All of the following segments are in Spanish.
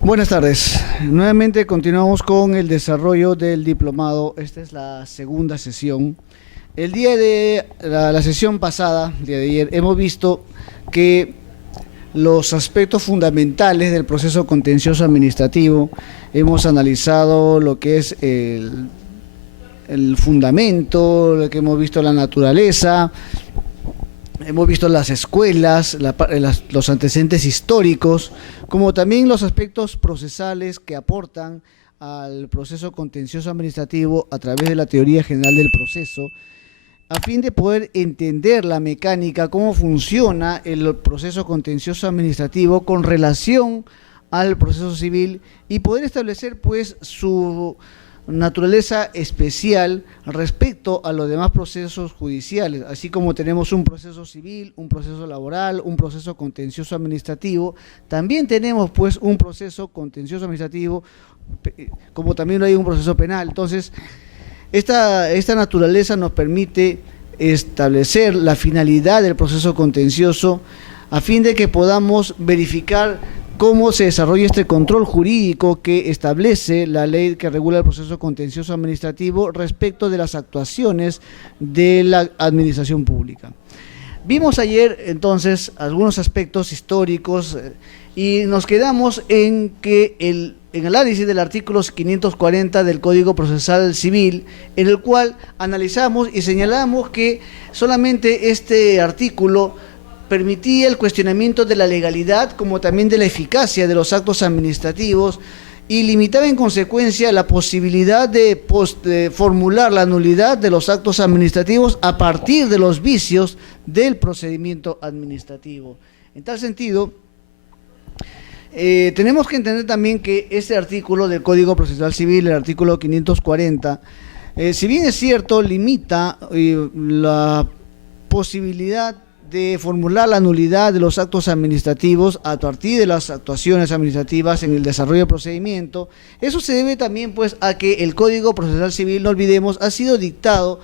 Buenas tardes. Nuevamente continuamos con el desarrollo del diplomado. Esta es la segunda sesión. El día de la sesión pasada, el día de ayer, hemos visto que los aspectos fundamentales del proceso contencioso administrativo, hemos analizado lo que es el fundamento, lo que hemos visto la naturaleza, hemos visto las escuelas, los antecedentes históricos, como también los aspectos procesales que aportan al proceso contencioso administrativo a través de la teoría general del proceso, a fin de poder entender la mecánica, cómo funciona el proceso contencioso administrativo con relación al proceso civil y poder establecer pues su naturaleza especial respecto a los demás procesos judiciales, así como tenemos un proceso civil, un proceso laboral, un proceso contencioso administrativo, también tenemos pues un proceso contencioso administrativo, como también hay un proceso penal. Entonces, esta naturaleza nos permite establecer la finalidad del proceso contencioso a fin de que podamos verificar cómo se desarrolla este control jurídico que establece la ley que regula el proceso contencioso administrativo respecto de las actuaciones de la administración pública. Vimos ayer entonces algunos aspectos históricos y nos quedamos en que el análisis del artículo 540 del Código Procesal Civil, en el cual analizamos y señalamos que solamente este artículo permitía el cuestionamiento de la legalidad como también de la eficacia de los actos administrativos y limitaba en consecuencia la posibilidad de formular la nulidad de los actos administrativos a partir de los vicios del procedimiento administrativo. En tal sentido, tenemos que entender también que este artículo del Código Procesal Civil, el artículo 540, si bien es cierto, limita la posibilidad de formular la nulidad de los actos administrativos a partir de las actuaciones administrativas en el desarrollo del procedimiento. Eso se debe también pues a que el Código Procesal Civil, no olvidemos, ha sido dictado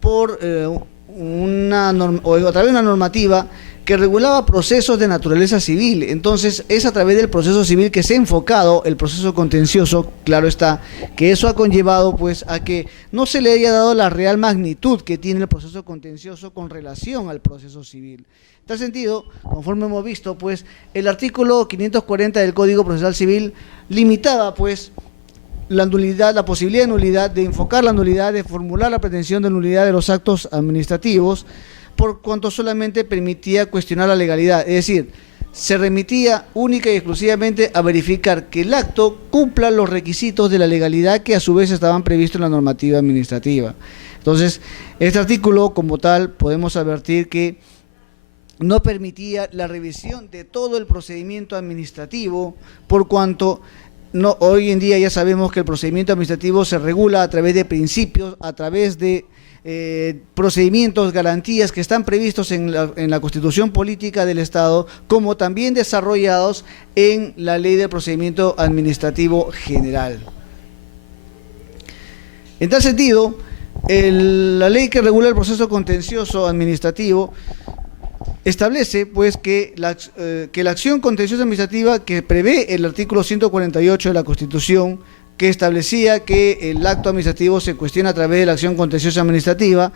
por a través de una normativa que regulaba procesos de naturaleza civil. Entonces es a través del proceso civil que se ha enfocado el proceso contencioso. Claro está que eso ha conllevado pues a que no se le haya dado la real magnitud que tiene el proceso contencioso con relación al proceso civil. En tal sentido, conforme hemos visto, pues el artículo 540 del Código Procesal Civil limitaba pues la nulidad, la posibilidad de nulidad, de enfocar la nulidad, de formular la pretensión de nulidad de los actos administrativos, por cuanto solamente permitía cuestionar la legalidad, es decir, se remitía única y exclusivamente a verificar que el acto cumpla los requisitos de la legalidad que a su vez estaban previstos en la normativa administrativa. Entonces, este artículo como tal podemos advertir que no permitía la revisión de todo el procedimiento administrativo, por cuanto hoy en día ya sabemos que el procedimiento administrativo se regula a través de principios, a través de procedimientos, garantías que están previstos en la Constitución Política del Estado, como también desarrollados en la Ley de Procedimiento Administrativo General. En tal sentido, la ley que regula el proceso contencioso administrativo establece pues que la acción contenciosa administrativa que prevé el artículo 148 de la Constitución, que establecía que el acto administrativo se cuestiona a través de la acción contenciosa administrativa,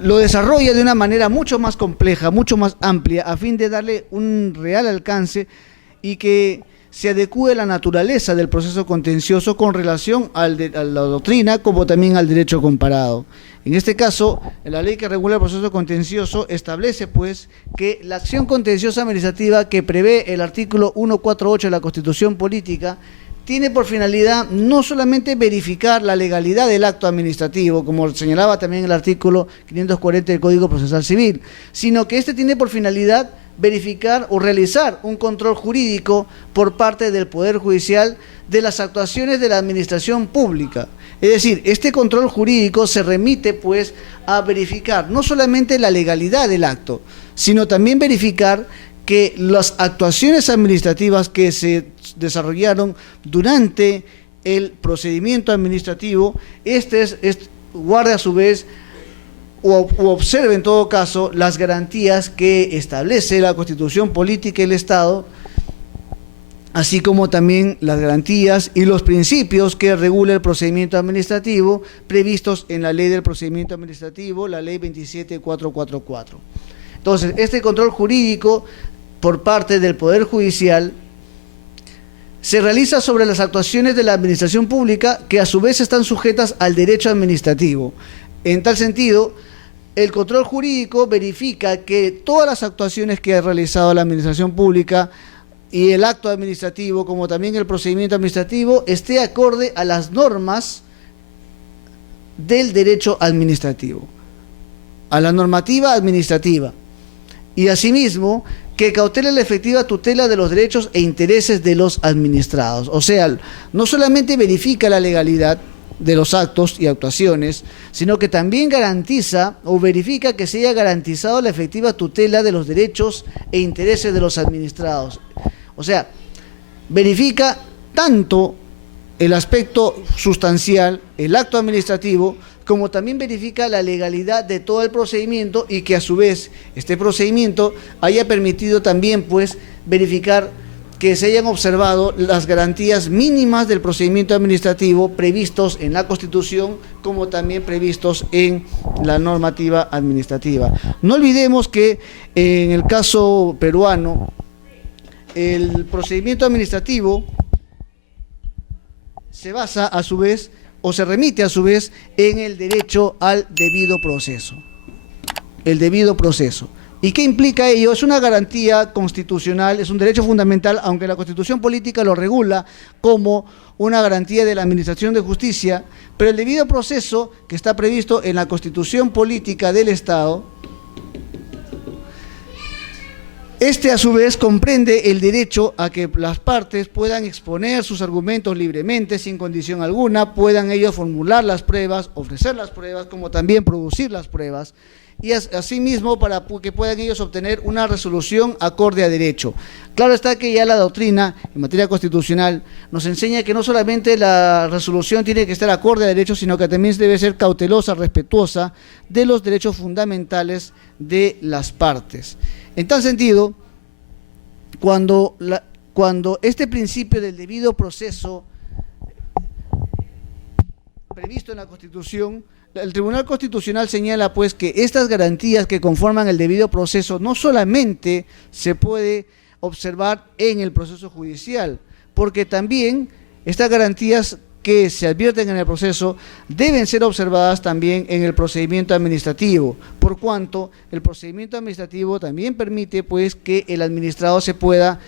lo desarrolla de una manera mucho más compleja, mucho más amplia, a fin de darle un real alcance y que se adecúe la naturaleza del proceso contencioso con relación a la doctrina como también al derecho comparado. En este caso, la ley que regula el proceso contencioso establece pues que la acción contenciosa administrativa que prevé el artículo 148 de la Constitución Política tiene por finalidad no solamente verificar la legalidad del acto administrativo, como señalaba también el artículo 540 del Código Procesal Civil, sino que este tiene por finalidad verificar o realizar un control jurídico por parte del Poder Judicial de las actuaciones de la administración pública. Es decir, este control jurídico se remite pues a verificar no solamente la legalidad del acto, sino también verificar que las actuaciones administrativas que se desarrollaron durante el procedimiento administrativo, guarde a su vez o observe en todo caso las garantías que establece la Constitución Política del Estado así como también las garantías y los principios que regula el procedimiento administrativo previstos en la Ley del Procedimiento Administrativo, la Ley 27444. Entonces, este control jurídico por parte del Poder Judicial se realiza sobre las actuaciones de la administración pública que a su vez están sujetas al derecho administrativo. En tal sentido, el control jurídico verifica que todas las actuaciones que ha realizado la administración pública y el acto administrativo, como también el procedimiento administrativo, esté acorde a las normas del derecho administrativo, a la normativa administrativa, y asimismo que cautele la efectiva tutela de los derechos e intereses de los administrados. O sea, no solamente verifica la legalidad de los actos y actuaciones, sino que también garantiza o verifica que se haya garantizado la efectiva tutela de los derechos e intereses de los administrados. O sea, verifica tanto el aspecto sustancial, el acto administrativo, como también verifica la legalidad de todo el procedimiento y que a su vez este procedimiento haya permitido también pues verificar que se hayan observado las garantías mínimas del procedimiento administrativo previstos en la Constitución como también previstos en la normativa administrativa. No olvidemos que en el caso peruano el procedimiento administrativo se basa a su vez o se remite a su vez en el derecho al debido proceso. El debido proceso. ¿Y qué implica ello? Es una garantía constitucional, es un derecho fundamental, aunque la Constitución política lo regula como una garantía de la Administración de Justicia, pero el debido proceso que está previsto en la Constitución política del Estado, este a su vez comprende el derecho a que las partes puedan exponer sus argumentos libremente, sin condición alguna, puedan ellos formular las pruebas, ofrecer las pruebas, como también producir las pruebas, y asimismo para que puedan ellos obtener una resolución acorde a derecho. Claro está que ya la doctrina en materia constitucional nos enseña que no solamente la resolución tiene que estar acorde a derecho, sino que también debe ser cautelosa, respetuosa de los derechos fundamentales de las partes. En tal sentido, cuando este principio del debido proceso previsto en la Constitución, el Tribunal Constitucional señala pues que estas garantías que conforman el debido proceso no solamente se puede observar en el proceso judicial, porque también estas garantías que se advierten en el proceso deben ser observadas también en el procedimiento administrativo, por cuanto el procedimiento administrativo también permite pues que el administrado pueda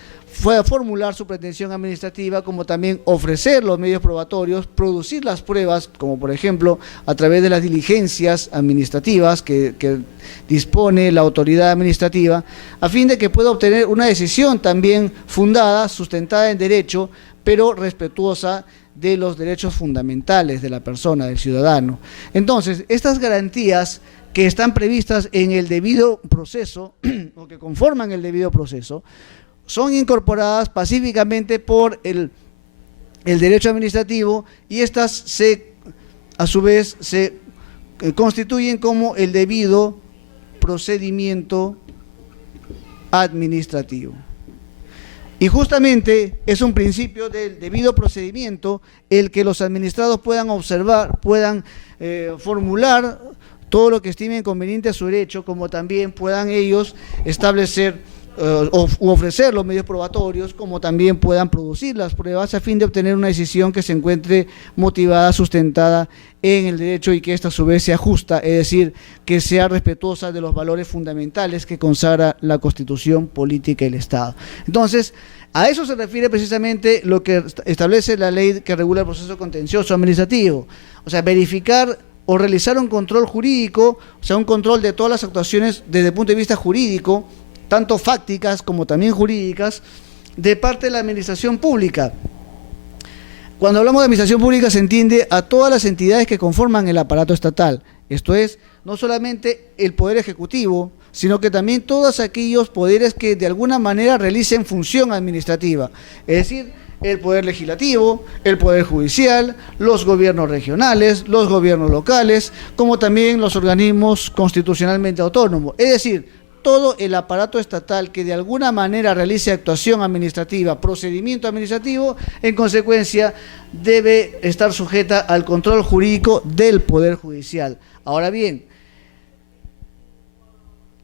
formular su pretensión administrativa, como también ofrecer los medios probatorios, producir las pruebas, como por ejemplo a través de las diligencias administrativas que dispone la autoridad administrativa, a fin de que pueda obtener una decisión también fundada, sustentada en derecho, pero respetuosa de los derechos fundamentales de la persona, del ciudadano. Entonces, estas garantías que están previstas en el debido proceso, o que conforman el debido proceso, son incorporadas pacíficamente por el derecho administrativo, y estas a su vez se constituyen como el debido procedimiento administrativo. Y justamente es un principio del debido procedimiento el que los administrados puedan observar, puedan formular todo lo que estimen conveniente a su derecho, como también puedan ellos establecer u ofrecer los medios probatorios, como también puedan producir las pruebas a fin de obtener una decisión que se encuentre motivada, sustentada en el derecho, y que ésta a su vez sea justa, es decir, que sea respetuosa de los valores fundamentales que consagra la Constitución política del Estado. Entonces, a eso se refiere precisamente lo que establece la ley que regula el proceso contencioso administrativo, o sea, verificar o realizar un control jurídico, o sea, un control de todas las actuaciones desde el punto de vista jurídico, tanto fácticas como también jurídicas, de parte de la administración pública. Cuando hablamos de administración pública se entiende a todas las entidades que conforman el aparato estatal, esto es, no solamente el Poder Ejecutivo, sino que también todos aquellos poderes que de alguna manera realicen función administrativa, es decir, el Poder Legislativo, el Poder Judicial, los gobiernos regionales, los gobiernos locales, como también los organismos constitucionalmente autónomos, es decir, todo el aparato estatal que de alguna manera realice actuación administrativa, procedimiento administrativo, en consecuencia debe estar sujeta al control jurídico del Poder Judicial. Ahora bien,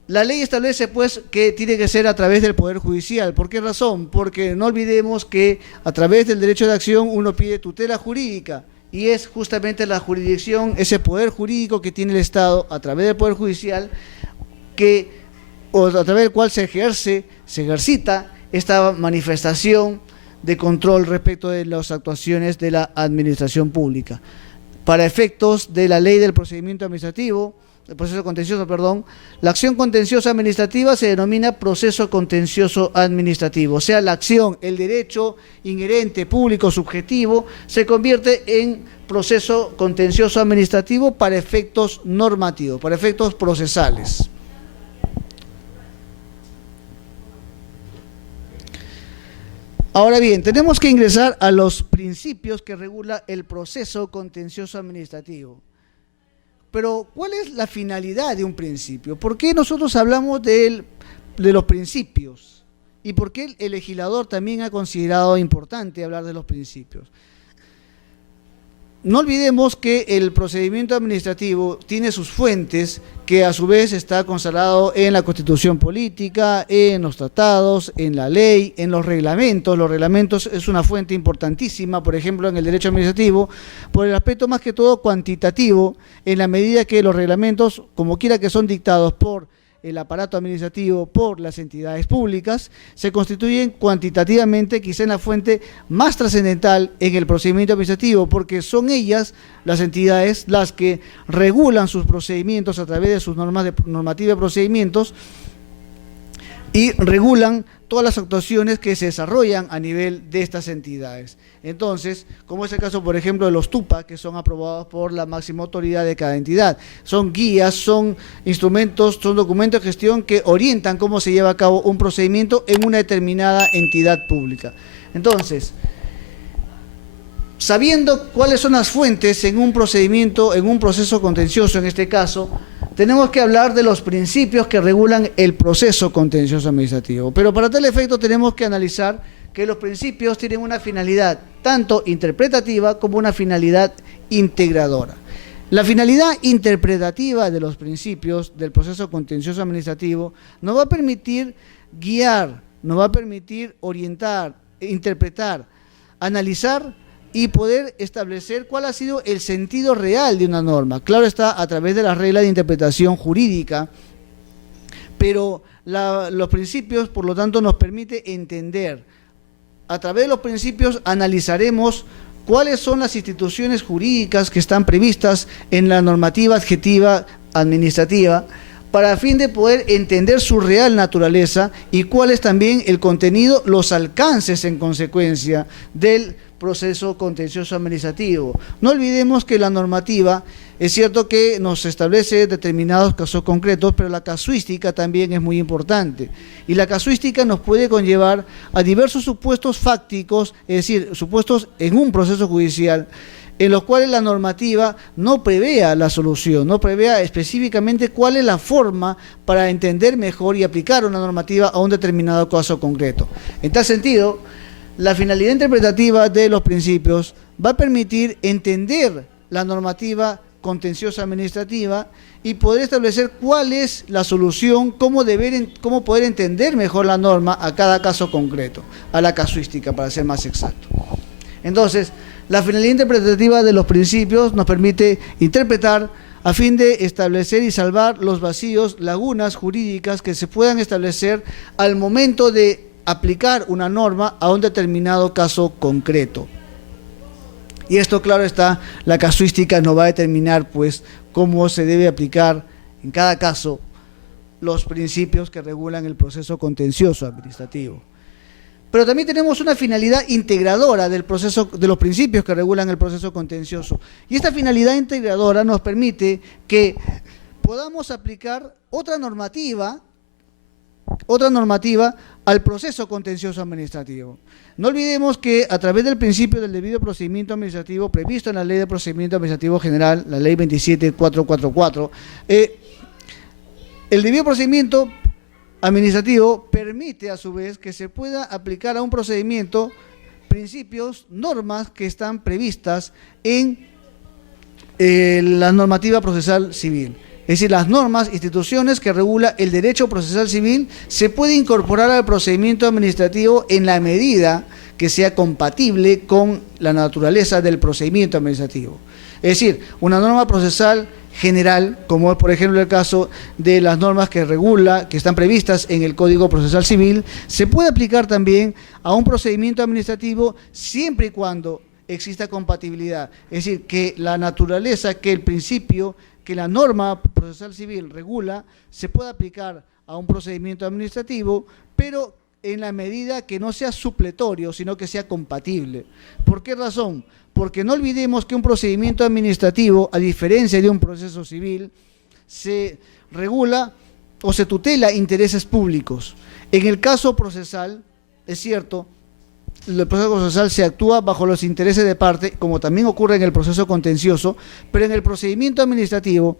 la ley establece pues que tiene que ser a través del Poder Judicial. ¿Por qué razón? Porque no olvidemos que a través del derecho de acción uno pide tutela jurídica y es justamente la jurisdicción, ese poder jurídico que tiene el Estado a través del Poder Judicial a través del cual se ejercita esta manifestación de control respecto de las actuaciones de la administración pública. Para efectos de la ley del procedimiento administrativo, el proceso contencioso, perdón, la acción contenciosa administrativa se denomina proceso contencioso administrativo. O sea, la acción, el derecho inherente, público, subjetivo, se convierte en proceso contencioso administrativo para efectos normativos, para efectos procesales. Ahora bien, tenemos que ingresar a los principios que regula el proceso contencioso administrativo. Pero, ¿cuál es la finalidad de un principio? ¿Por qué nosotros hablamos de los principios? ¿Y por qué el legislador también ha considerado importante hablar de los principios? No olvidemos que el procedimiento administrativo tiene sus fuentes, que a su vez está consagrado en la Constitución política, en los tratados, en la ley, en los reglamentos. Los reglamentos es una fuente importantísima, por ejemplo, en el derecho administrativo, por el aspecto más que todo cuantitativo, en la medida que los reglamentos, como quiera que son dictados por el aparato administrativo, por las entidades públicas, se constituyen cuantitativamente quizá en la fuente más trascendental en el procedimiento administrativo, porque son ellas, las entidades, las que regulan sus procedimientos a través de sus normativas de procedimientos y regulan todas las actuaciones que se desarrollan a nivel de estas entidades. Entonces, como es el caso, por ejemplo, de los TUPA, que son aprobados por la máxima autoridad de cada entidad. Son guías, son instrumentos, son documentos de gestión que orientan cómo se lleva a cabo un procedimiento en una determinada entidad pública. Entonces, sabiendo cuáles son las fuentes en un procedimiento, en un proceso contencioso en este caso, tenemos que hablar de los principios que regulan el proceso contencioso administrativo. Pero para tal efecto tenemos que analizar que los principios tienen una finalidad tanto interpretativa como una finalidad integradora. La finalidad interpretativa de los principios del proceso contencioso administrativo nos va a permitir guiar, nos va a permitir orientar, interpretar, analizar y poder establecer cuál ha sido el sentido real de una norma. Claro está, a través de las reglas de interpretación jurídica, pero los principios, por lo tanto, nos permite entender. A través de los principios analizaremos cuáles son las instituciones jurídicas que están previstas en la normativa adjetiva administrativa, para a fin de poder entender su real naturaleza y cuál es también el contenido, los alcances en consecuencia del proceso contencioso administrativo. No olvidemos que la normativa, es cierto que nos establece determinados casos concretos, pero la casuística también es muy importante. Y la casuística nos puede conllevar a diversos supuestos fácticos, es decir, supuestos en un proceso judicial, en los cuales la normativa no prevea la solución, no prevea específicamente cuál es la forma para entender mejor y aplicar una normativa a un determinado caso concreto. En tal sentido, la finalidad interpretativa de los principios va a permitir entender la normativa contenciosa administrativa y poder establecer cuál es la solución, cómo poder entender mejor la norma a cada caso concreto, a la casuística, para ser más exacto. Entonces, la finalidad interpretativa de los principios nos permite interpretar a fin de establecer y salvar los vacíos, lagunas jurídicas que se puedan establecer al momento de aplicar una norma a un determinado caso concreto. Y esto, claro está, la casuística nos va a determinar pues cómo se debe aplicar en cada caso los principios que regulan el proceso contencioso administrativo. Pero también tenemos una finalidad integradora del proceso, de los principios que regulan el proceso contencioso. Y esta finalidad integradora nos permite que podamos aplicar otra normativa al proceso contencioso administrativo. No olvidemos que a través del principio del debido procedimiento administrativo previsto en la Ley de Procedimiento Administrativo General, la Ley 27444, el debido procedimiento administrativo permite a su vez que se pueda aplicar a un procedimiento principios, normas que están previstas en la normativa procesal civil. Es decir, las normas, instituciones que regula el derecho procesal civil se puede incorporar al procedimiento administrativo en la medida que sea compatible con la naturaleza del procedimiento administrativo. Es decir, una norma procesal general, como es por ejemplo el caso de las normas que regula, que están previstas en el Código Procesal Civil, se puede aplicar también a un procedimiento administrativo siempre y cuando exista compatibilidad. Es decir, que la naturaleza, que el principio, que la norma procesal civil regula, se puede aplicar a un procedimiento administrativo, pero en la medida que no sea supletorio, sino que sea compatible. ¿Por qué razón? Porque no olvidemos que un procedimiento administrativo, a diferencia de un proceso civil, se regula o se tutela intereses públicos. En el caso procesal, es cierto, el proceso procesal se actúa bajo los intereses de parte, como también ocurre en el proceso contencioso, pero en el procedimiento administrativo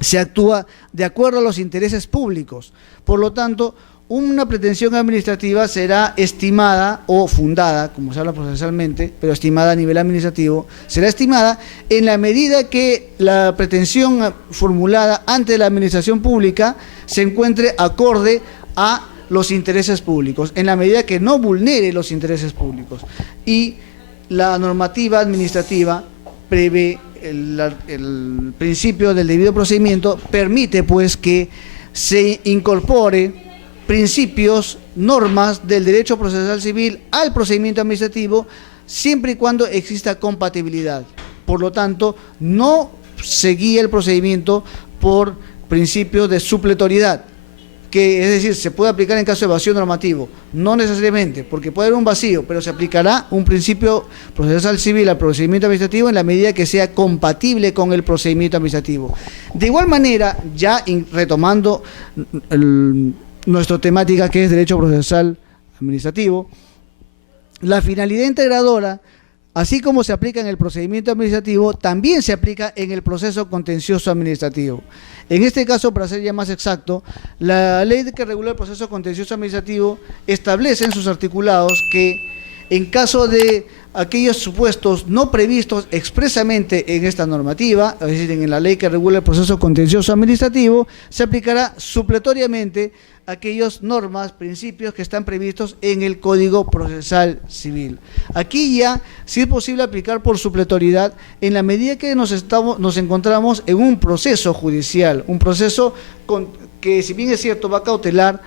se actúa de acuerdo a los intereses públicos. Por lo tanto, una pretensión administrativa será estimada o fundada, como se habla procesalmente, pero estimada a nivel administrativo, será estimada en la medida que la pretensión formulada ante la administración pública se encuentre acorde a los intereses públicos, en la medida que no vulnere los intereses públicos. Y la normativa administrativa prevé el principio del debido procedimiento, permite pues que se incorpore principios, normas del derecho procesal civil al procedimiento administrativo, siempre y cuando exista compatibilidad. Por lo tanto, no se guía el procedimiento por principio de supletoriedad, que es decir, se puede aplicar en caso de vacío normativo, no necesariamente, porque puede haber un vacío, pero se aplicará un principio procesal civil al procedimiento administrativo en la medida que sea compatible con el procedimiento administrativo. De igual manera, ya retomando nuestra temática, que es derecho procesal administrativo, la finalidad integradora, así como se aplica en el procedimiento administrativo, también se aplica en el proceso contencioso administrativo. En este caso, para ser ya más exacto, la ley que regula el proceso contencioso administrativo establece en sus articulados que en caso de aquellos supuestos no previstos expresamente en esta normativa, es decir, en la ley que regula el proceso contencioso administrativo, se aplicará supletoriamente aquellas normas, principios que están previstos en el Código Procesal Civil. Aquí ya sí es posible aplicar por supletoriedad en la medida que nos encontramos en un proceso judicial, un proceso que, si bien es cierto, va a cautelar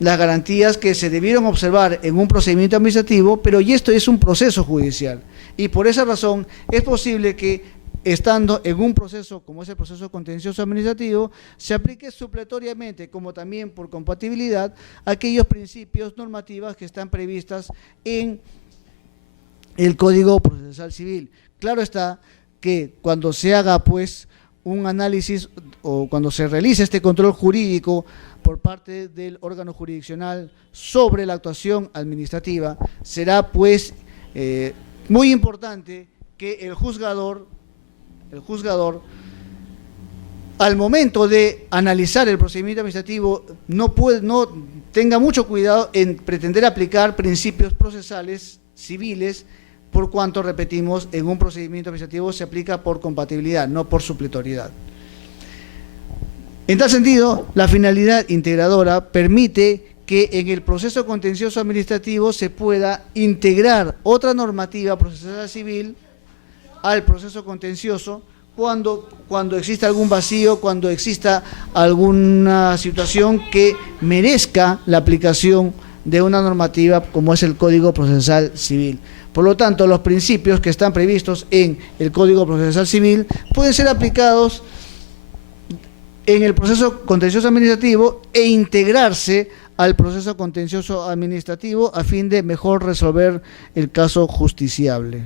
las garantías que se debieron observar en un procedimiento administrativo, pero y esto es un proceso judicial. Y por esa razón es posible que, estando en un proceso como es el proceso contencioso administrativo, se aplique supletoriamente, como también por compatibilidad, aquellos principios normativas que están previstas en el Código Procesal Civil. Claro está que cuando se haga pues un análisis o cuando se realice este control jurídico por parte del órgano jurisdiccional sobre la actuación administrativa, será pues muy importante que el juzgador, al momento de analizar el procedimiento administrativo, no tenga mucho cuidado en pretender aplicar principios procesales civiles, por cuanto, repetimos, en un procedimiento administrativo se aplica por compatibilidad, no por supletoriedad. En tal sentido, la finalidad integradora permite que en el proceso contencioso administrativo se pueda integrar otra normativa procesal civil al proceso contencioso cuando exista algún vacío, cuando exista alguna situación que merezca la aplicación de una normativa como es el Código Procesal Civil. Por lo tanto, los principios que están previstos en el Código Procesal Civil pueden ser aplicados en el proceso contencioso administrativo e integrarse al proceso contencioso administrativo a fin de mejor resolver el caso justiciable.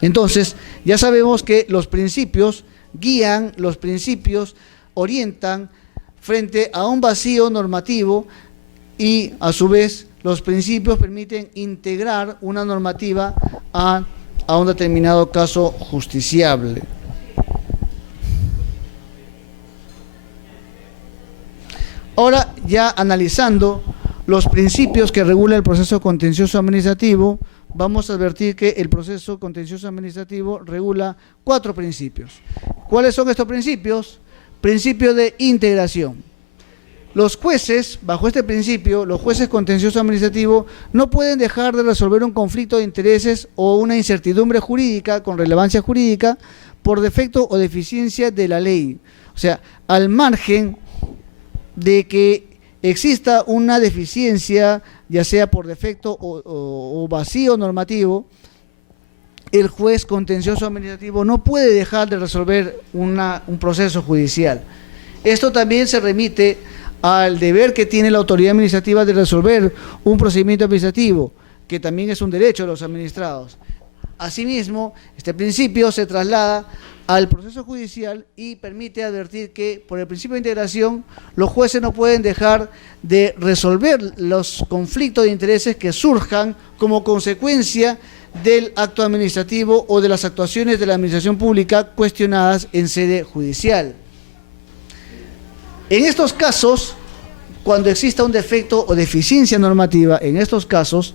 Entonces, ya sabemos que los principios guían, los principios orientan frente a un vacío normativo y, a su vez, los principios permiten integrar una normativa a un determinado caso justiciable. Ahora, ya analizando los principios que regula el proceso contencioso administrativo, vamos a advertir que el proceso contencioso administrativo regula 4 principios. ¿Cuáles son estos principios? Principio de integración. Los jueces, bajo este principio, los jueces contencioso administrativo no pueden dejar de resolver un conflicto de intereses o una incertidumbre jurídica con relevancia jurídica por defecto o deficiencia de la ley. O sea, al margen de que exista una deficiencia, ya sea por defecto o vacío normativo, el juez contencioso administrativo no puede dejar de resolver un proceso judicial. Esto también se remite al deber que tiene la autoridad administrativa de resolver un procedimiento administrativo, que también es un derecho de los administrados. Asimismo, este principio se traslada al proceso judicial y permite advertir que, por el principio de integración, los jueces no pueden dejar de resolver los conflictos de intereses que surjan como consecuencia del acto administrativo o de las actuaciones de la administración pública cuestionadas en sede judicial. En estos casos, cuando exista un defecto o deficiencia normativa, en estos casos,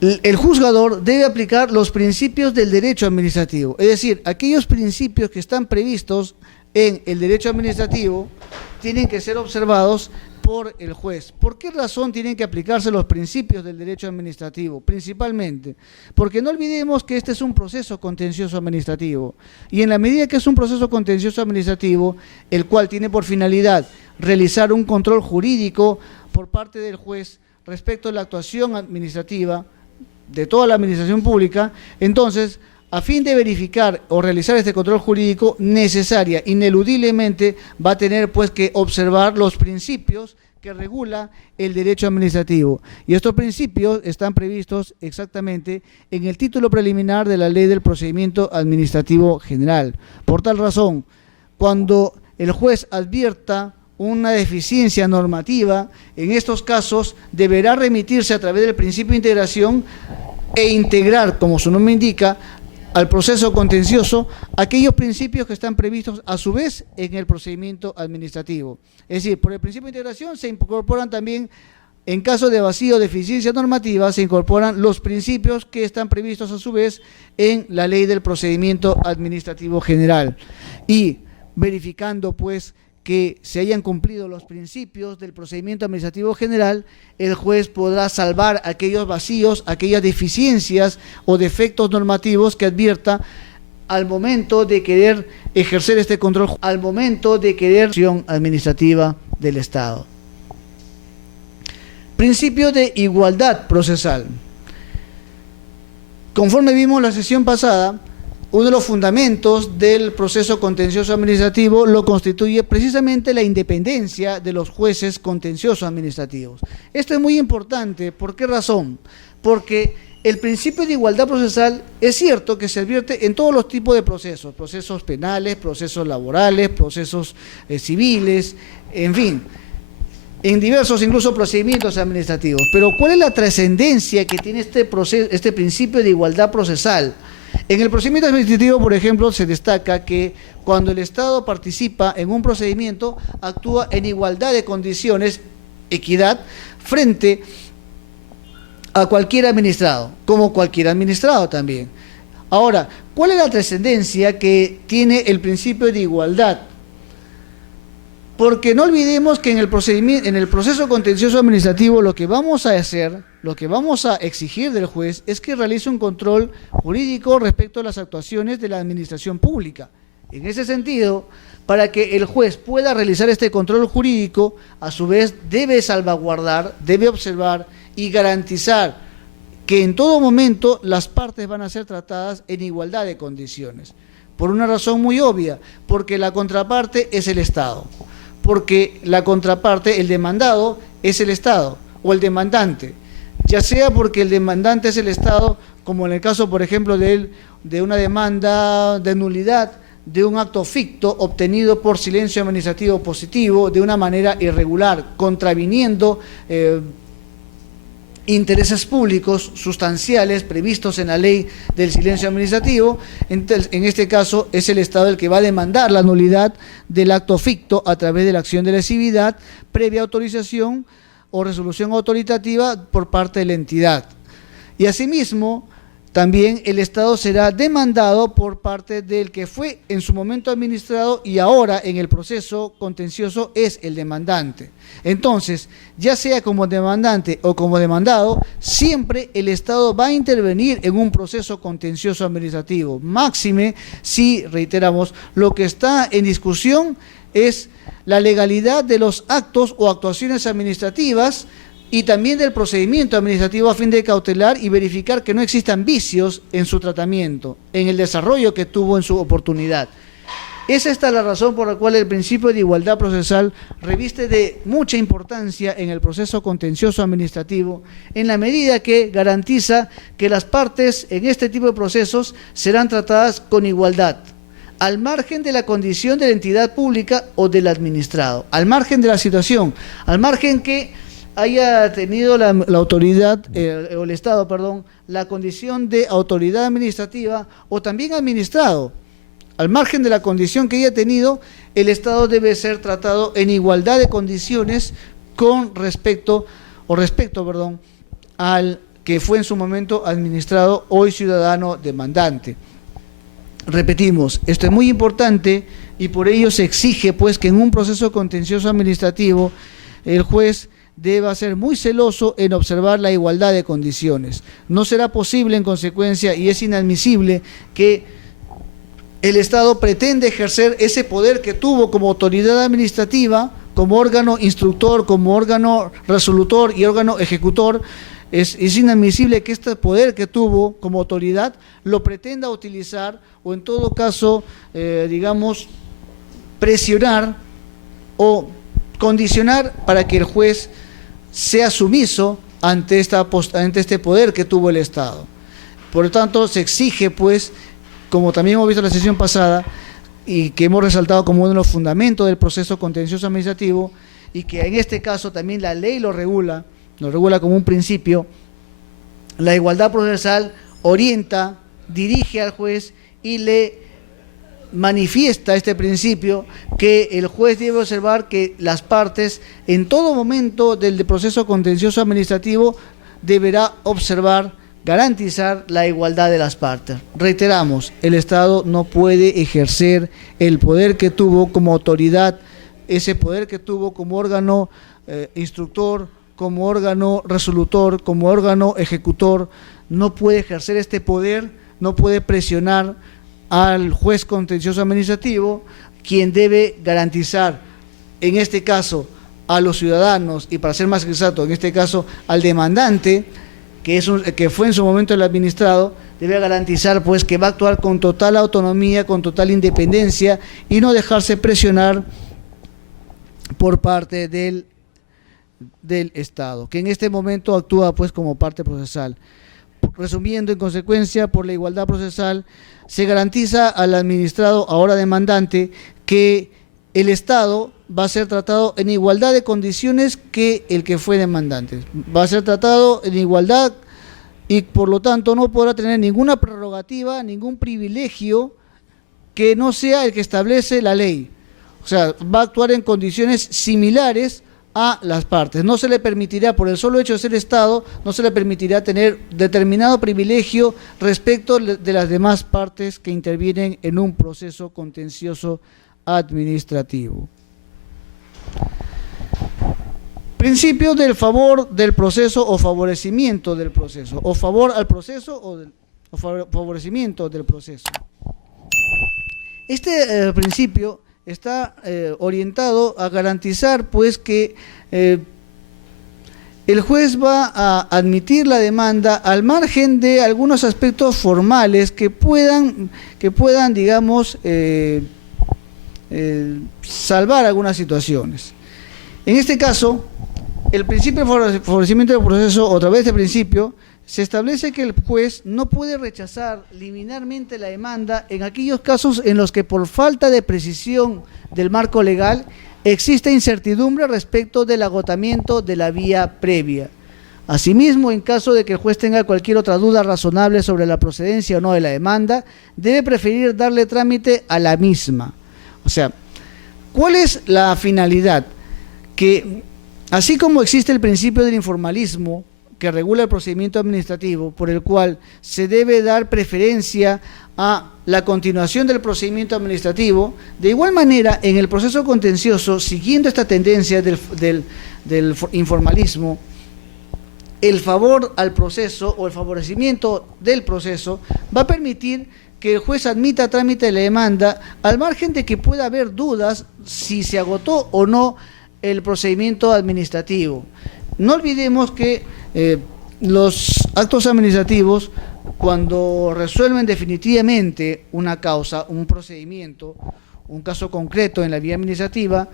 el juzgador debe aplicar los principios del derecho administrativo, es decir, aquellos principios que están previstos en el derecho administrativo tienen que ser observados por el juez. ¿Por qué razón tienen que aplicarse los principios del derecho administrativo? Principalmente, porque no olvidemos que este es un proceso contencioso administrativo, y en la medida que es un proceso contencioso administrativo, el cual tiene por finalidad realizar un control jurídico por parte del juez respecto a la actuación administrativa de toda la administración pública, entonces, a fin de verificar o realizar este control jurídico, necesaria, ineludiblemente, va a tener pues que observar los principios que regula el derecho administrativo. Y estos principios están previstos exactamente en el título preliminar de la Ley del Procedimiento Administrativo General. Por tal razón, cuando el juez advierta una deficiencia normativa, en estos casos deberá remitirse a través del principio de integración e integrar, como su nombre indica, al proceso contencioso aquellos principios que están previstos a su vez en el procedimiento administrativo. Es decir, por el principio de integración se incorporan también, en caso de vacío o deficiencia normativa, se incorporan los principios que están previstos a su vez en la Ley del Procedimiento Administrativo General. Y verificando pues que se hayan cumplido los principios del procedimiento administrativo general, el juez podrá salvar aquellos vacíos, aquellas deficiencias o defectos normativos que advierta al momento de querer ejercer este control, al momento de querer acción administrativa del Estado. Principio de igualdad procesal. Conforme vimos la sesión pasada, uno de los fundamentos del proceso contencioso administrativo lo constituye precisamente la independencia de los jueces contenciosos administrativos. Esto es muy importante. ¿Por qué razón? Porque el principio de igualdad procesal es cierto que se advierte en todos los tipos de procesos, procesos penales, procesos laborales, procesos civiles, en fin, en diversos incluso procedimientos administrativos. Pero ¿cuál es la trascendencia que tiene este principio de igualdad procesal? En el procedimiento administrativo, por ejemplo, se destaca que cuando el Estado participa en un procedimiento, actúa en igualdad de condiciones, equidad, frente a cualquier administrado, como cualquier administrado también. Ahora, ¿cuál es la trascendencia que tiene el principio de igualdad? Porque no olvidemos que en el proceso contencioso administrativo lo que vamos a hacer, lo que vamos a exigir del juez es que realice un control jurídico respecto a las actuaciones de la administración pública. En ese sentido, para que el juez pueda realizar este control jurídico, a su vez debe salvaguardar, debe observar y garantizar que en todo momento las partes van a ser tratadas en igualdad de condiciones. Por una razón muy obvia, porque la contraparte es el Estado. Porque la contraparte, el demandado, es el Estado o el demandante, ya sea porque el demandante es el Estado, como en el caso, por ejemplo, de una demanda de nulidad de un acto ficto obtenido por silencio administrativo positivo de una manera irregular, contraviniendo intereses públicos sustanciales previstos en la ley del silencio administrativo. Entonces, en este caso es el Estado el que va a demandar la nulidad del acto ficto a través de la acción de lesividad previa autorización o resolución autoritativa por parte de la entidad. Y asimismo, también el Estado será demandado por parte del que fue en su momento administrado y ahora en el proceso contencioso es el demandante. Entonces, ya sea como demandante o como demandado, siempre el Estado va a intervenir en un proceso contencioso administrativo. Máxime, si reiteramos, lo que está en discusión es la legalidad de los actos o actuaciones administrativas y también del procedimiento administrativo a fin de cautelar y verificar que no existan vicios en su tratamiento, en el desarrollo que tuvo en su oportunidad. Es esta la razón por la cual el principio de igualdad procesal reviste de mucha importancia en el proceso contencioso administrativo, en la medida que garantiza que las partes en este tipo de procesos serán tratadas con igualdad, al margen de la condición de la entidad pública o del administrado, al margen de la situación, al margen que haya tenido la autoridad, o el Estado, perdón, la condición de autoridad administrativa o también administrado. Al margen de la condición que haya tenido, el Estado debe ser tratado en igualdad de condiciones con respecto al que fue en su momento administrado, hoy ciudadano demandante. Repetimos, esto es muy importante y por ello se exige pues que en un proceso contencioso administrativo el juez deba ser muy celoso en observar la igualdad de condiciones. No será posible en consecuencia y es inadmisible que el Estado pretende ejercer ese poder que tuvo como autoridad administrativa, como órgano instructor, como órgano resolutor y órgano ejecutor. Es inadmisible que este poder que tuvo como autoridad lo pretenda utilizar o en todo caso, presionar o condicionar para que el juez sea sumiso ante este poder que tuvo el Estado. Por lo tanto, se exige, pues, como también hemos visto en la sesión pasada, y que hemos resaltado como uno de los fundamentos del proceso contencioso administrativo, y que en este caso también la ley lo regula como un principio, la igualdad procesal orienta, dirige al juez y le manifiesta este principio que el juez debe observar que las partes en todo momento del proceso contencioso administrativo deberá observar, garantizar la igualdad de las partes. Reiteramos, el Estado no puede ejercer el poder que tuvo como autoridad, ese poder que tuvo como órgano instructor, como órgano resolutor, como órgano ejecutor, no puede ejercer este poder, no puede presionar al juez contencioso administrativo, quien debe garantizar, en este caso, a los ciudadanos, y para ser más exacto, en este caso, al demandante, que fue en su momento el administrado, debe garantizar pues que va a actuar con total autonomía, con total independencia, y no dejarse presionar por parte del Estado, que en este momento actúa pues como parte procesal. Resumiendo, en consecuencia, por la igualdad procesal, se garantiza al administrado, ahora demandante, que el Estado va a ser tratado en igualdad de condiciones que el que fue demandante. Va a ser tratado en igualdad y, por lo tanto, no podrá tener ninguna prerrogativa, ningún privilegio que no sea el que establece la ley. O sea, va a actuar en condiciones similares a las partes. No se le permitirá, por el solo hecho de ser Estado, no se le permitirá tener determinado privilegio respecto de las demás partes que intervienen en un proceso contencioso administrativo. Principio del favor del proceso o favorecimiento del proceso, o favor al proceso o favorecimiento del proceso. Este principio está orientado a garantizar pues que el juez va a admitir la demanda al margen de algunos aspectos formales que puedan digamos, salvar algunas situaciones. En este caso, el principio de favorecimiento del proceso, otra vez de principio, se establece que el juez no puede rechazar liminarmente la demanda en aquellos casos en los que por falta de precisión del marco legal existe incertidumbre respecto del agotamiento de la vía previa. Asimismo, en caso de que el juez tenga cualquier otra duda razonable sobre la procedencia o no de la demanda, debe preferir darle trámite a la misma. O sea, ¿cuál es la finalidad? Que así como existe el principio del informalismo que regula el procedimiento administrativo, por el cual se debe dar preferencia a la continuación del procedimiento administrativo, de igual manera, en el proceso contencioso, siguiendo esta tendencia del informalismo, el favor al proceso o el favorecimiento del proceso va a permitir que el juez admita a trámite de la demanda al margen de que pueda haber dudas si se agotó o no el procedimiento administrativo. No olvidemos que los actos administrativos, cuando resuelven definitivamente una causa, un procedimiento, un caso concreto en la vía administrativa,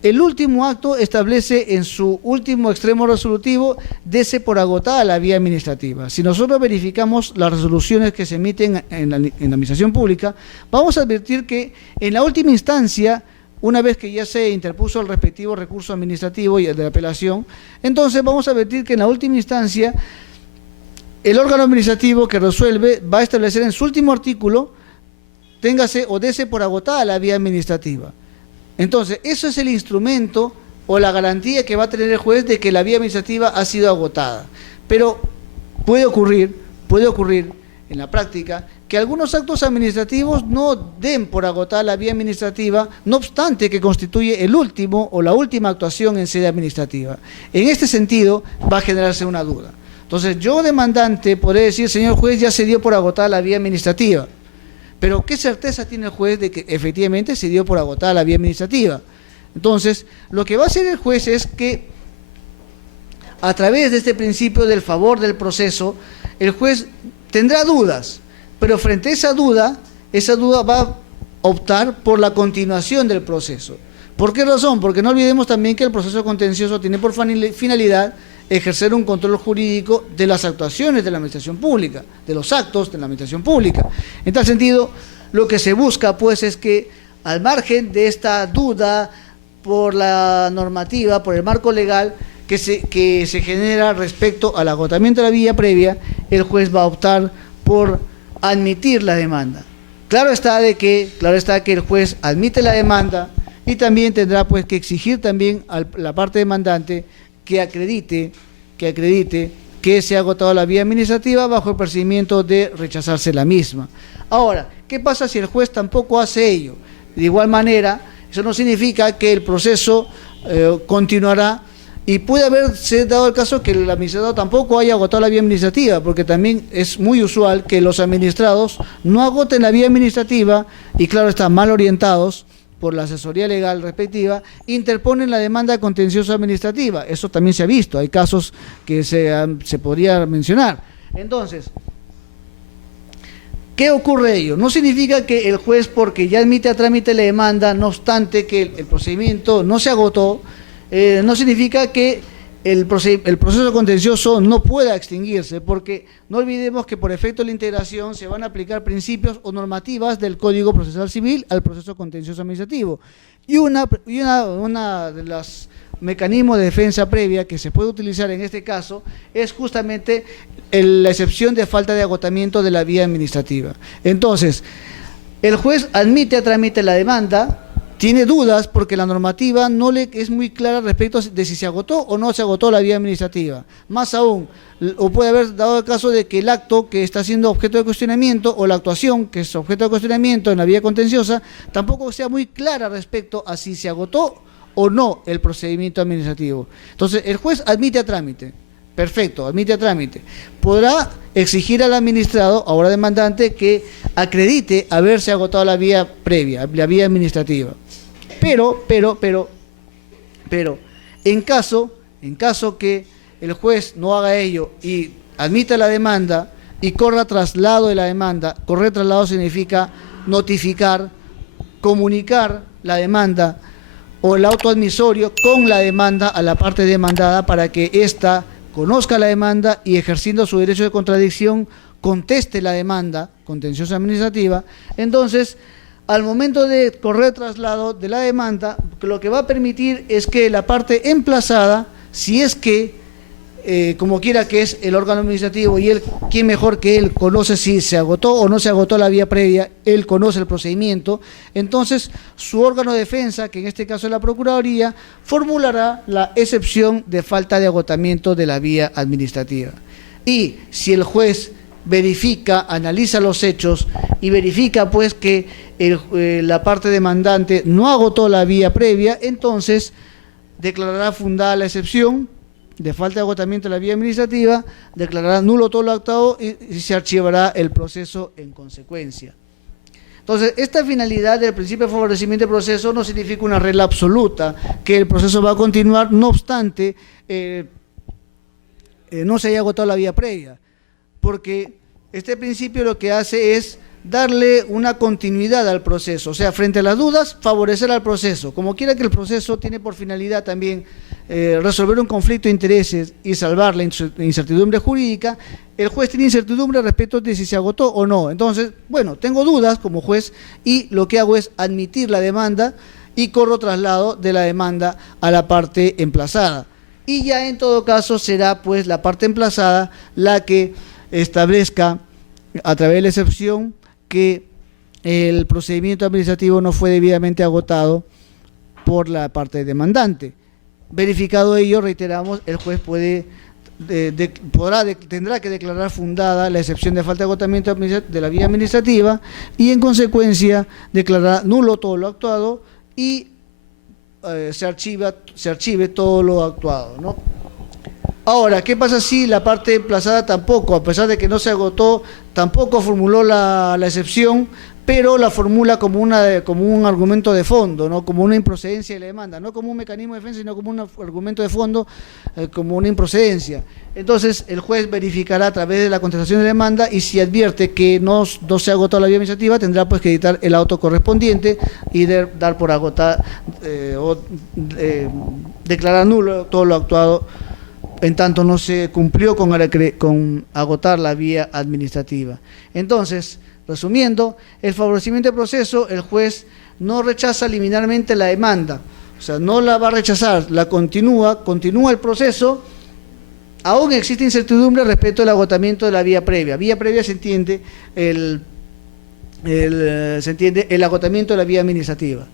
el último acto establece en su último extremo resolutivo dese por agotada la vía administrativa. Si nosotros verificamos las resoluciones que se emiten en la administración pública, vamos a advertir que en la última instancia, una vez que ya se interpuso el respectivo recurso administrativo y el de apelación, entonces vamos a advertir que en la última instancia el órgano administrativo que resuelve va a establecer en su último artículo téngase o dese por agotada la vía administrativa. Entonces, eso es el instrumento o la garantía que va a tener el juez de que la vía administrativa ha sido agotada. Pero puede ocurrir en la práctica que algunos actos administrativos no den por agotada la vía administrativa, no obstante que constituye el último o la última actuación en sede administrativa. En este sentido, va a generarse una duda. Entonces, yo demandante podré decir, señor juez, ya se dio por agotada la vía administrativa. Pero ¿qué certeza tiene el juez de que efectivamente se dio por agotada la vía administrativa? Entonces, lo que va a hacer el juez es que, a través de este principio del favor del proceso, el juez tendrá dudas, pero frente a esa duda va a optar por la continuación del proceso. ¿Por qué razón? Porque no olvidemos también que el proceso contencioso tiene por finalidad ejercer un control jurídico de las actuaciones de la administración pública, de los actos de la administración pública. En tal sentido, lo que se busca, pues, es que al margen de esta duda por la normativa, por el marco legal que se genera respecto al agotamiento de la vía previa, el juez va a optar por admitir la demanda. Claro está que el juez admite la demanda y también tendrá pues que exigir también a la parte demandante que acredite que se ha agotado la vía administrativa bajo el procedimiento de rechazarse la misma. Ahora, ¿qué pasa si el juez tampoco hace ello? De igual manera, eso no significa que el proceso continuará y puede haberse dado el caso que el administrador tampoco haya agotado la vía administrativa, porque también es muy usual que los administrados no agoten la vía administrativa y claro, están mal orientados por la asesoría legal respectiva, interponen la demanda contenciosa administrativa. Eso también se ha visto, hay casos que se podría mencionar. Entonces, ¿qué ocurre ello? No significa que el juez, porque ya admite a trámite la demanda, no obstante que el procedimiento no se agotó, no significa que el proceso contencioso no pueda extinguirse, porque no olvidemos que por efecto de la integración se van a aplicar principios o normativas del Código Procesal Civil al proceso contencioso administrativo. Y una de los mecanismos de defensa previa que se puede utilizar en este caso es justamente la excepción de falta de agotamiento de la vía administrativa. Entonces, el juez admite a trámite la demanda, tiene dudas porque la normativa no le es muy clara respecto de si se agotó o no se agotó la vía administrativa. Más aún, o puede haber dado el caso de que el acto que está siendo objeto de cuestionamiento o la actuación que es objeto de cuestionamiento en la vía contenciosa tampoco sea muy clara respecto a si se agotó o no el procedimiento administrativo. Entonces, el juez admite a trámite. Perfecto, admite a trámite. Podrá exigir al administrado, ahora demandante, que acredite haberse agotado la vía previa, la vía administrativa. Pero, en caso que el juez no haga ello y admita la demanda y corra traslado de la demanda, correr traslado significa notificar, comunicar la demanda o el auto admisorio con la demanda a la parte demandada para que ésta conozca la demanda y ejerciendo su derecho de contradicción conteste la demanda contenciosa administrativa. Entonces, al momento de correr traslado de la demanda, lo que va a permitir es que la parte emplazada, si es que como quiera que es el órgano administrativo, y él, ¿quién mejor que él conoce si se agotó o no se agotó la vía previa? Él conoce el procedimiento. Entonces, su órgano de defensa, que en este caso es la Procuraduría, formulará la excepción de falta de agotamiento de la vía administrativa. Y si el juez verifica, analiza los hechos y verifica pues que la parte demandante no agotó la vía previa, entonces declarará fundada la excepción de falta de agotamiento de la vía administrativa, declarará nulo todo lo actado y se archivará el proceso en consecuencia. Entonces, esta finalidad del principio de favorecimiento del proceso no significa una regla absoluta, que el proceso va a continuar, no obstante, no se haya agotado la vía previa, porque este principio lo que hace es darle una continuidad al proceso, o sea, frente a las dudas, favorecer al proceso, como quiera que el proceso tiene por finalidad también resolver un conflicto de intereses y salvar la incertidumbre jurídica. El juez tiene incertidumbre respecto de si se agotó o no. Entonces, bueno, tengo dudas como juez y lo que hago es admitir la demanda y corro traslado de la demanda a la parte emplazada. Y ya en todo caso será pues la parte emplazada la que establezca a través de la excepción que el procedimiento administrativo no fue debidamente agotado por la parte demandante. Verificado ello, reiteramos, el juez tendrá que declarar fundada la excepción de falta de agotamiento de la vía administrativa y en consecuencia declarará nulo todo lo actuado y se archive todo lo actuado, ¿no? Ahora, ¿qué pasa si la parte emplazada tampoco, a pesar de que no se agotó, tampoco formuló la excepción, pero la formula como un argumento de fondo, ¿no? Como una improcedencia de la demanda, no como un mecanismo de defensa, sino como un argumento de fondo, como una improcedencia? Entonces, el juez verificará a través de la contestación de la demanda y si advierte que no se ha agotado la vía administrativa, tendrá pues que editar el auto correspondiente y dar por agotar declarar nulo todo lo actuado en tanto no se cumplió con agotar la vía administrativa. Entonces, resumiendo, el favorecimiento del proceso, el juez no rechaza liminarmente la demanda, o sea, no la va a rechazar, la continúa el proceso, aún existe incertidumbre respecto al agotamiento de la vía previa. Vía previa se entiende el agotamiento de la vía administrativa.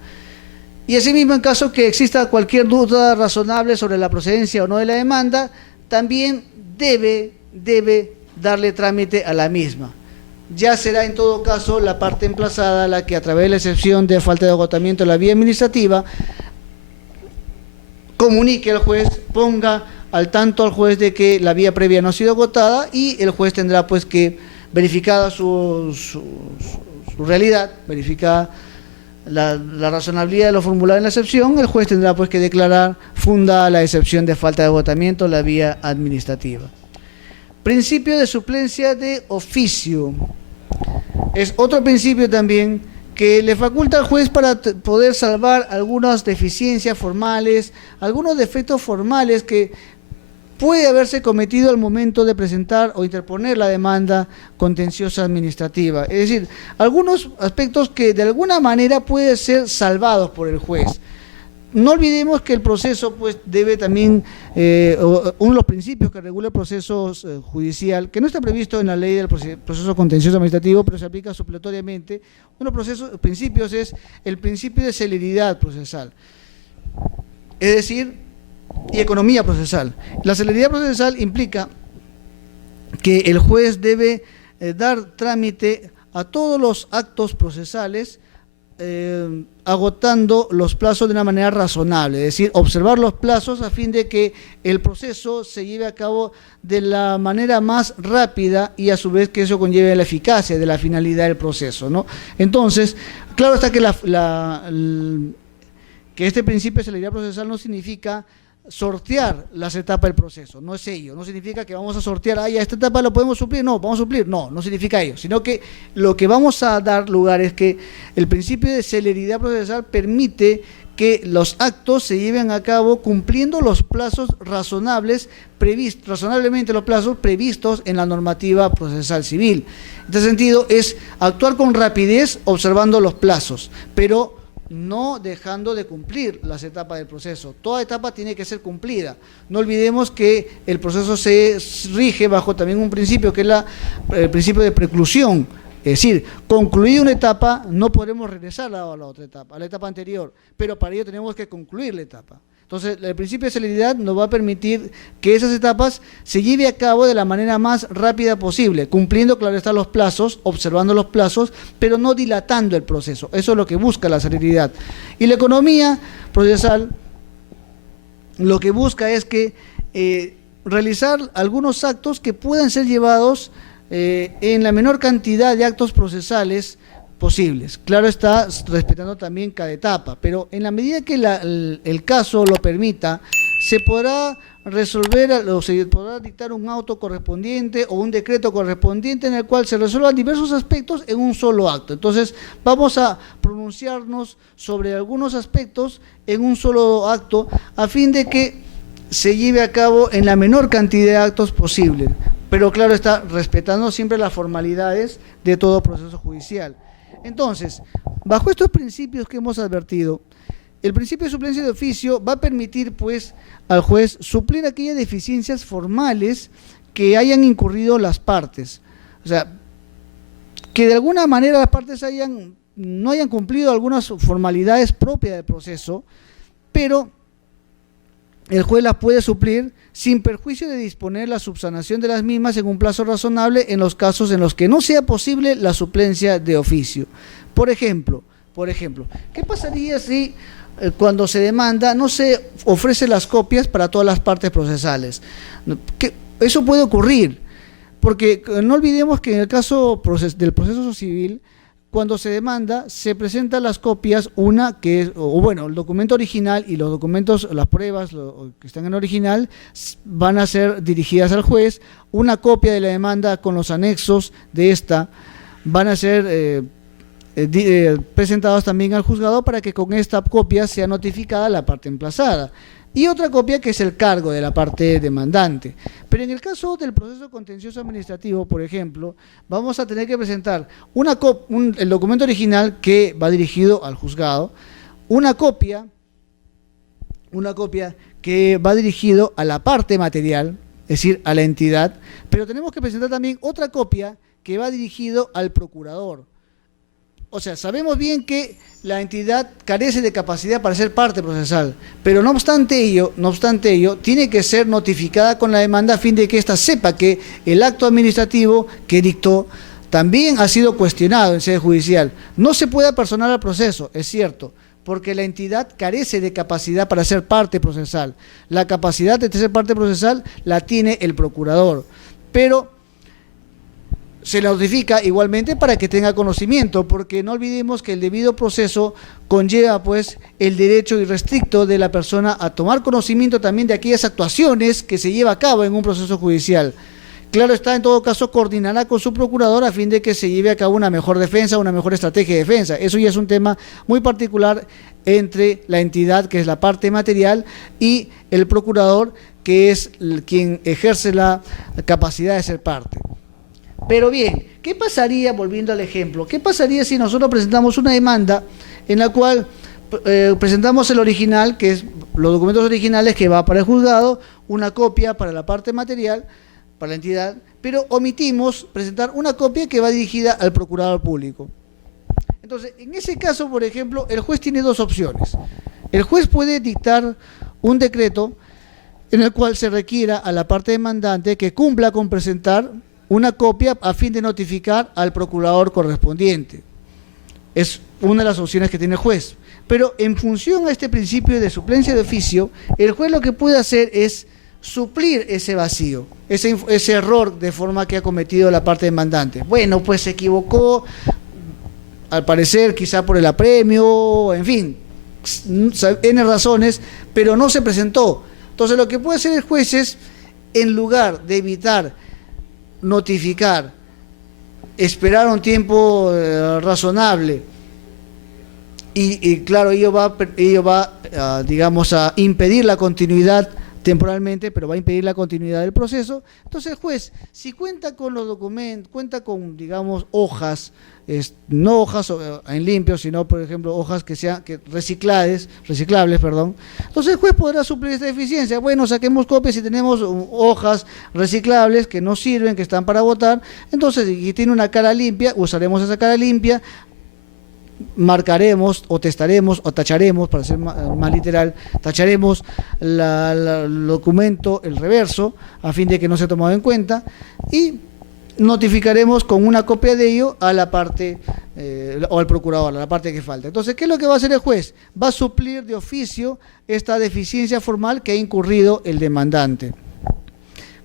Y asimismo, en caso que exista cualquier duda razonable sobre la procedencia o no de la demanda, también debe darle trámite a la misma. Ya será en todo caso la parte emplazada la que a través de la excepción de falta de agotamiento de la vía administrativa comunique al juez, ponga al tanto al juez de que la vía previa no ha sido agotada y el juez tendrá pues que verificada su realidad, verificada la razonabilidad de lo formulado en la excepción, el juez tendrá pues que declarar fundada la excepción de falta de agotamiento la vía administrativa. Principio de suplencia de oficio. Es otro principio también que le faculta al juez para poder salvar algunas deficiencias formales, algunos defectos formales que puede haberse cometido al momento de presentar o interponer la demanda contenciosa administrativa. Es decir, algunos aspectos que de alguna manera pueden ser salvados por el juez. No olvidemos que el proceso pues debe también, uno de los principios que regula el proceso judicial, que no está previsto en la ley del proceso contencioso administrativo, pero se aplica supletoriamente, uno de los principios es el principio de celeridad procesal. Es decir, y economía procesal. La celeridad procesal implica que el juez debe dar trámite a todos los actos procesales agotando los plazos de una manera razonable, es decir, observar los plazos a fin de que el proceso se lleve a cabo de la manera más rápida y a su vez que eso conlleve la eficacia de la finalidad del proceso, ¿no? Entonces, claro está que que este principio de celeridad procesal no significa sortear las etapas del proceso, no es ello, no significa que vamos a sortear, ya esta etapa la podemos suplir, no significa ello, sino que lo que vamos a dar lugar es que el principio de celeridad procesal permite que los actos se lleven a cabo cumpliendo los plazos razonablemente los plazos previstos en la normativa procesal civil. En este sentido es actuar con rapidez observando los plazos, pero no dejando de cumplir las etapas del proceso. Toda etapa tiene que ser cumplida. No olvidemos que el proceso se rige bajo también un principio que es el principio de preclusión. Es decir, concluida una etapa, no podremos regresar a la otra etapa, a la etapa anterior, pero para ello tenemos que concluir la etapa. Entonces, el principio de celeridad nos va a permitir que esas etapas se lleve a cabo de la manera más rápida posible, cumpliendo, claro está, los plazos, observando los plazos, pero no dilatando el proceso. Eso es lo que busca la celeridad. Y la economía procesal lo que busca es que realizar algunos actos que puedan ser llevados en la menor cantidad de actos procesales posibles. Claro está, respetando también cada etapa, pero en la medida que el caso lo permita, se podrá resolver o se podrá dictar un auto correspondiente o un decreto correspondiente en el cual se resuelvan diversos aspectos en un solo acto. Entonces, vamos a pronunciarnos sobre algunos aspectos en un solo acto a fin de que se lleve a cabo en la menor cantidad de actos posible. Pero claro está, respetando siempre las formalidades de todo proceso judicial. Entonces, bajo estos principios que hemos advertido, el principio de suplencia de oficio va a permitir, pues, al juez suplir aquellas deficiencias formales que hayan incurrido las partes. O sea, que de alguna manera las partes no hayan cumplido algunas formalidades propias del proceso, pero el juez las puede suplir sin perjuicio de disponer la subsanación de las mismas en un plazo razonable en los casos en los que no sea posible la suplencia de oficio. Por ejemplo, ¿qué pasaría si cuando se demanda no se ofrecen las copias para todas las partes procesales? Eso puede ocurrir, porque no olvidemos que en el caso del proceso civil, cuando se demanda, se presentan las copias, una que es, el documento original y los documentos, las pruebas que están en original, van a ser dirigidas al juez, una copia de la demanda con los anexos de esta van a ser presentados también al juzgado para que con esta copia sea notificada la parte emplazada. Y otra copia que es el cargo de la parte demandante. Pero en el caso del proceso contencioso administrativo, por ejemplo, vamos a tener que presentar el documento original que va dirigido al juzgado, una copia que va dirigido a la parte material, es decir, a la entidad, pero tenemos que presentar también otra copia que va dirigido al procurador. O sea, sabemos bien que la entidad carece de capacidad para ser parte procesal, pero no obstante ello, tiene que ser notificada con la demanda a fin de que ésta sepa que el acto administrativo que dictó también ha sido cuestionado en sede judicial. No se puede apersonar al proceso, es cierto, porque la entidad carece de capacidad para ser parte procesal. La capacidad de ser parte procesal la tiene el procurador, pero se le notifica igualmente para que tenga conocimiento, porque no olvidemos que el debido proceso conlleva pues el derecho irrestricto de la persona a tomar conocimiento también de aquellas actuaciones que se lleva a cabo en un proceso judicial. Claro está, en todo caso, coordinará con su procurador a fin de que se lleve a cabo una mejor defensa, una mejor estrategia de defensa. Eso ya es un tema muy particular entre la entidad, que es la parte material, y el procurador, que es quien ejerce la capacidad de ser parte. Pero bien, ¿qué pasaría, volviendo al ejemplo, qué pasaría si nosotros presentamos una demanda en la cual presentamos el original, que es los documentos originales que va para el juzgado, una copia para la parte material, para la entidad, pero omitimos presentar una copia que va dirigida al procurador público? Entonces, en ese caso, por ejemplo, el juez tiene dos opciones. El juez puede dictar un decreto en el cual se requiera a la parte demandante que cumpla con presentar una copia a fin de notificar al procurador correspondiente. Es una de las opciones que tiene el juez. Pero en función a este principio de suplencia de oficio, el juez lo que puede hacer es suplir ese vacío, ese error de forma que ha cometido la parte demandante. Bueno, pues se equivocó, al parecer quizá por el apremio, en fin, N razones, pero no se presentó. Entonces lo que puede hacer el juez es, en lugar de evitar notificar, esperar un tiempo razonable y claro, ello va digamos, a impedir la continuidad temporalmente, pero va a impedir la continuidad del proceso. Entonces el juez, si cuenta con los documentos, cuenta con, digamos, hojas, no hojas en limpio, sino, por ejemplo, hojas que sean reciclables, perdón. Entonces el juez podrá suplir esta deficiencia. Bueno, saquemos copias si tenemos hojas reciclables que no sirven, que están para votar. Entonces, si tiene una cara limpia, usaremos esa cara limpia, marcaremos o testaremos o tacharemos, para ser más literal, tacharemos el documento, el reverso, a fin de que no se ha tomado en cuenta, y notificaremos con una copia de ello a la parte o al procurador, a la parte que falta. Entonces, ¿qué es lo que va a hacer el juez? Va a suplir de oficio esta deficiencia formal que ha incurrido el demandante.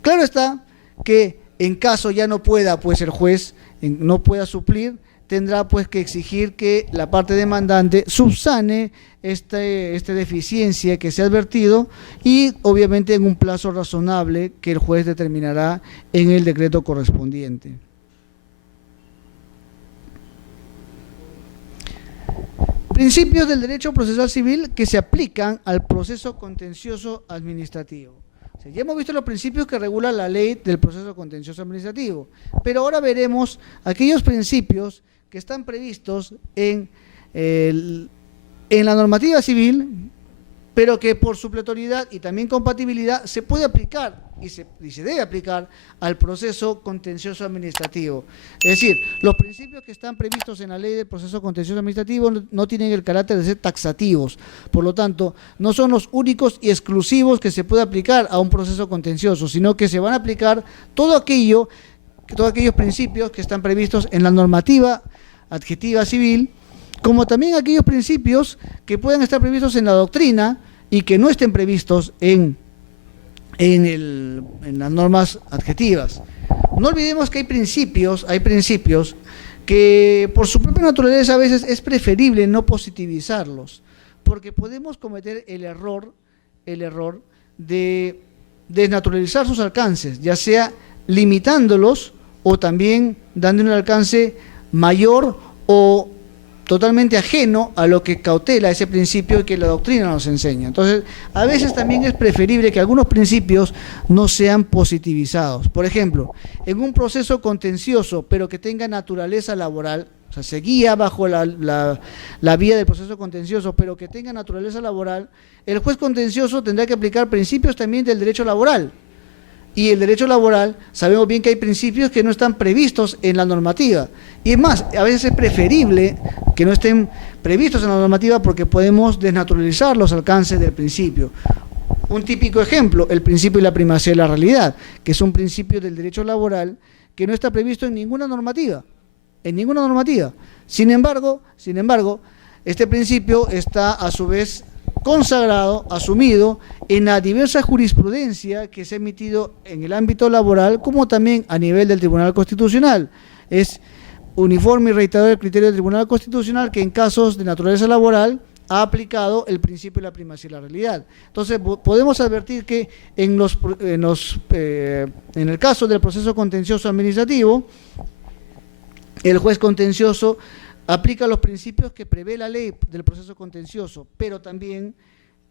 Claro está que en caso ya no pueda, pues el juez no pueda suplir, tendrá pues que exigir que la parte demandante subsane esta deficiencia que se ha advertido, y obviamente en un plazo razonable que el juez determinará en el decreto correspondiente. Principios del derecho procesal civil que se aplican al proceso contencioso administrativo. O sea, ya hemos visto los principios que regula la ley del proceso contencioso administrativo, pero ahora veremos aquellos principios que están previstos en la normativa civil, pero que por supletoriedad y también compatibilidad se puede aplicar y se debe aplicar al proceso contencioso administrativo. Es decir, los principios que están previstos en la ley del proceso contencioso administrativo no tienen el carácter de ser taxativos, por lo tanto, no son los únicos y exclusivos que se puede aplicar a un proceso contencioso, sino que se van a aplicar todos aquellos principios que están previstos en la normativa adjetiva civil, como también aquellos principios que puedan estar previstos en la doctrina y que no estén previstos en las normas adjetivas. No olvidemos que hay principios que por su propia naturaleza a veces es preferible no positivizarlos, porque podemos cometer el error de desnaturalizar sus alcances, ya sea limitándolos o también dando un alcance mayor o totalmente ajeno a lo que cautela ese principio que la doctrina nos enseña. Entonces, a veces también es preferible que algunos principios no sean positivizados. Por ejemplo, en un proceso contencioso, pero que tenga naturaleza laboral, o sea, se guía bajo la vía del proceso contencioso, pero que tenga naturaleza laboral, el juez contencioso tendrá que aplicar principios también del derecho laboral. Y el derecho laboral, sabemos bien que hay principios que no están previstos en la normativa. Y es más, a veces es preferible que no estén previstos en la normativa porque podemos desnaturalizar los alcances del principio. Un típico ejemplo, el principio de la primacía de la realidad, que es un principio del derecho laboral que no está previsto en ninguna normativa. Sin embargo, este principio está a su vez consagrado, asumido en la diversa jurisprudencia que se ha emitido en el ámbito laboral, como también a nivel del Tribunal Constitucional. Es uniforme y reiterado el criterio del Tribunal Constitucional que en casos de naturaleza laboral ha aplicado el principio de la primacía de la realidad. Entonces, podemos advertir que en el caso del proceso contencioso administrativo, el juez contencioso aplica los principios que prevé la ley del proceso contencioso, pero también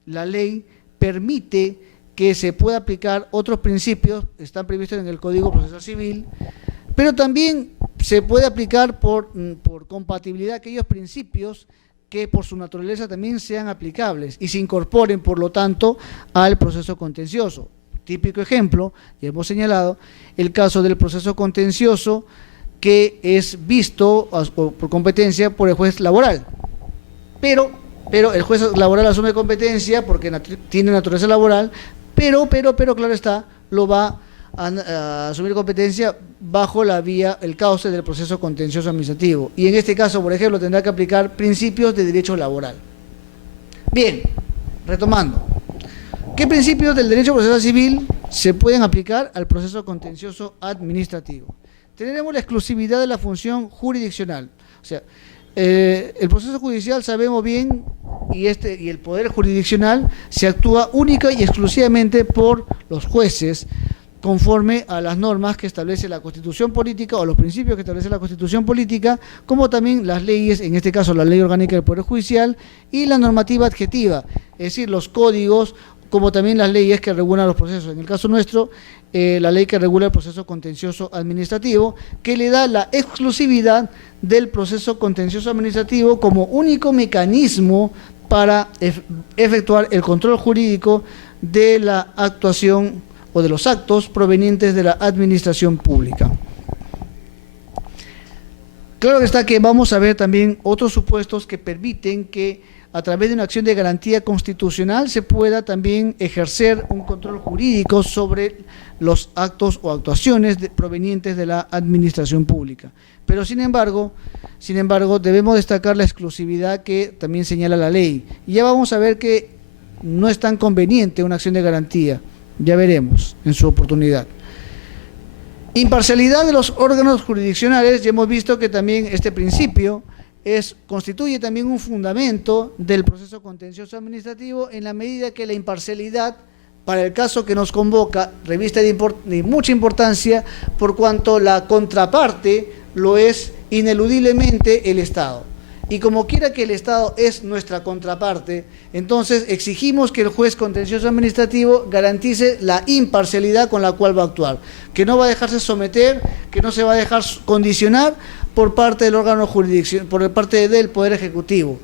la ley permite que se pueda aplicar otros principios, están previstos en el Código Procesal Civil, pero también se puede aplicar por compatibilidad aquellos principios que por su naturaleza también sean aplicables y se incorporen, por lo tanto, al proceso contencioso. Típico ejemplo, ya hemos señalado, el caso del proceso contencioso que es visto por competencia por el juez laboral. Pero el juez laboral asume competencia porque tiene naturaleza laboral, pero claro está, lo va a asumir competencia bajo la vía, el cauce del proceso contencioso administrativo. Y en este caso, por ejemplo, tendrá que aplicar principios de derecho laboral. Bien, retomando. ¿Qué principios del derecho procesal civil se pueden aplicar al proceso contencioso administrativo? Tenemos la exclusividad de la función jurisdiccional. O sea, el proceso judicial, sabemos bien, y el poder jurisdiccional se actúa única y exclusivamente por los jueces, conforme a las normas que establece la Constitución Política o los principios que establece la Constitución Política, como también las leyes, en este caso la Ley Orgánica del Poder Judicial y la normativa adjetiva, es decir, los códigos como también las leyes que regulan los procesos. En el caso nuestro, la ley que regula el proceso contencioso administrativo, que le da la exclusividad del proceso contencioso administrativo como único mecanismo para efectuar el control jurídico de la actuación o de los actos provenientes de la administración pública. Claro que está que vamos a ver también otros supuestos que permiten que a través de una acción de garantía constitucional se pueda también ejercer un control jurídico sobre los actos o actuaciones provenientes de la administración pública. Pero sin embargo, debemos destacar la exclusividad que también señala la ley. Y ya vamos a ver que no es tan conveniente una acción de garantía, ya veremos en su oportunidad. Imparcialidad de los órganos jurisdiccionales, ya hemos visto que también este principio constituye también un fundamento del proceso contencioso administrativo en la medida que la imparcialidad, para el caso que nos convoca, reviste de mucha importancia por cuanto la contraparte lo es ineludiblemente el Estado. Y como quiera que el Estado es nuestra contraparte, entonces exigimos que el juez contencioso administrativo garantice la imparcialidad con la cual va a actuar, que no va a dejarse someter, que no se va a dejar condicionar por parte del órgano jurisdiccional, por parte del Poder Ejecutivo,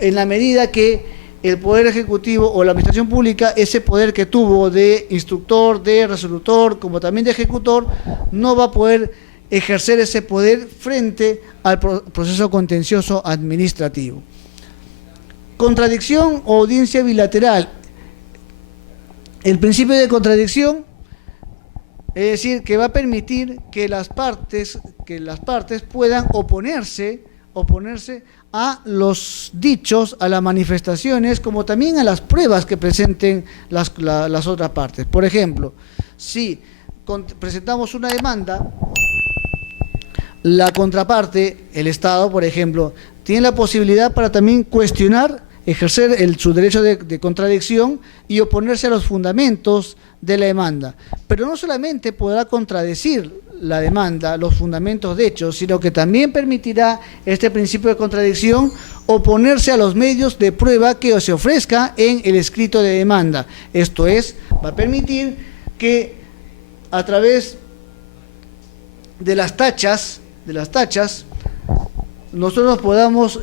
en la medida que el Poder Ejecutivo o la Administración Pública, ese poder que tuvo de instructor, de resolutor, como también de ejecutor, no va a poder ejercer ese poder frente al proceso contencioso administrativo. Contradicción o audiencia bilateral. El principio de contradicción, es decir, que va a permitir que las partes puedan oponerse a los dichos, a las manifestaciones, como también a las pruebas que presenten las otras partes. Por ejemplo, si presentamos una demanda, la contraparte, el Estado, por ejemplo, tiene la posibilidad para también cuestionar, ejercer su derecho de contradicción y oponerse a los fundamentos de la demanda. Pero no solamente podrá contradecir la demanda, los fundamentos de hechos, sino que también permitirá este principio de contradicción oponerse a los medios de prueba que se ofrezca en el escrito de demanda. Esto es, va a permitir que a través de las tachas, nosotros podamos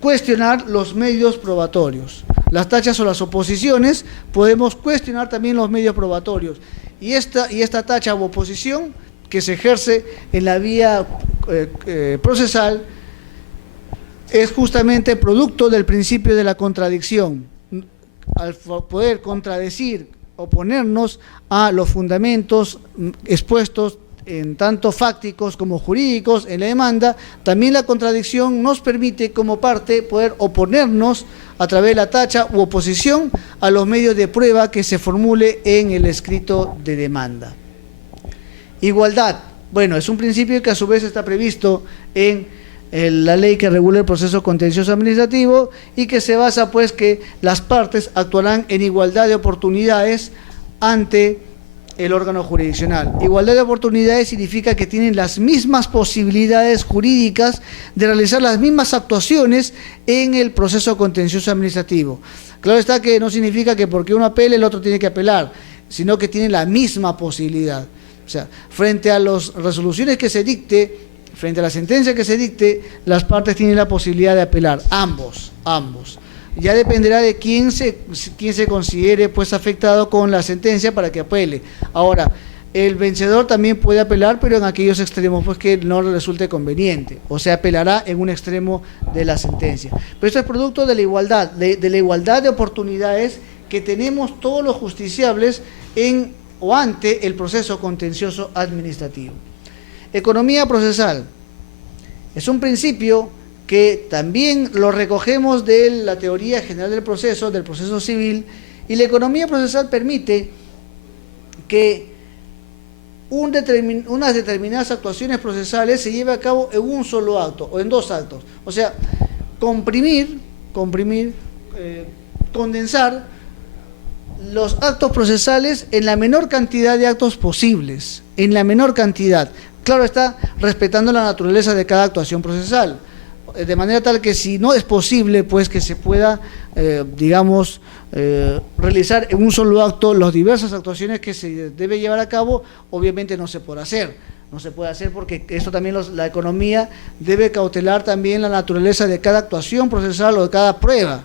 cuestionar los medios probatorios. Las tachas o las oposiciones, podemos cuestionar también los medios probatorios. Y esta tacha u oposición que se ejerce en la vía procesal es justamente producto del principio de la contradicción. Al poder contradecir, oponernos a los fundamentos expuestos en tanto fácticos como jurídicos en la demanda, también la contradicción nos permite como parte poder oponernos a través de la tacha u oposición a los medios de prueba que se formule en el escrito de demanda. Igualdad. Bueno, es un principio que a su vez está previsto en la ley que regula el proceso contencioso administrativo y que se basa pues que las partes actuarán en igualdad de oportunidades ante el órgano jurisdiccional. Igualdad de oportunidades significa que tienen las mismas posibilidades jurídicas de realizar las mismas actuaciones en el proceso contencioso administrativo. Claro está que no significa que porque uno apele el otro tiene que apelar, sino que tienen la misma posibilidad. O sea, frente a las resoluciones que se dicte, frente a la sentencia que se dicte, las partes tienen la posibilidad de apelar, ambos. Ya dependerá de quién se considere pues afectado con la sentencia para que apele. Ahora, el vencedor también puede apelar, pero en aquellos extremos pues que no le resulte conveniente, o sea, apelará en un extremo de la sentencia. Pero esto es producto de la igualdad, de la igualdad de oportunidades que tenemos todos los justiciables en o ante el proceso contencioso administrativo. Economía procesal. Es un principio que también lo recogemos de la teoría general del proceso civil, y la economía procesal permite que unas determinadas actuaciones procesales se lleven a cabo en un solo acto o en dos actos. O sea, condensar los actos procesales en la menor cantidad de actos posibles, en la menor cantidad. Claro está, respetando la naturaleza de cada actuación procesal. de manera tal que si no es posible, pues que se pueda, realizar en un solo acto las diversas actuaciones que se debe llevar a cabo, obviamente no se puede hacer. No se puede hacer porque esto también la economía debe cautelar también la naturaleza de cada actuación procesal o de cada prueba.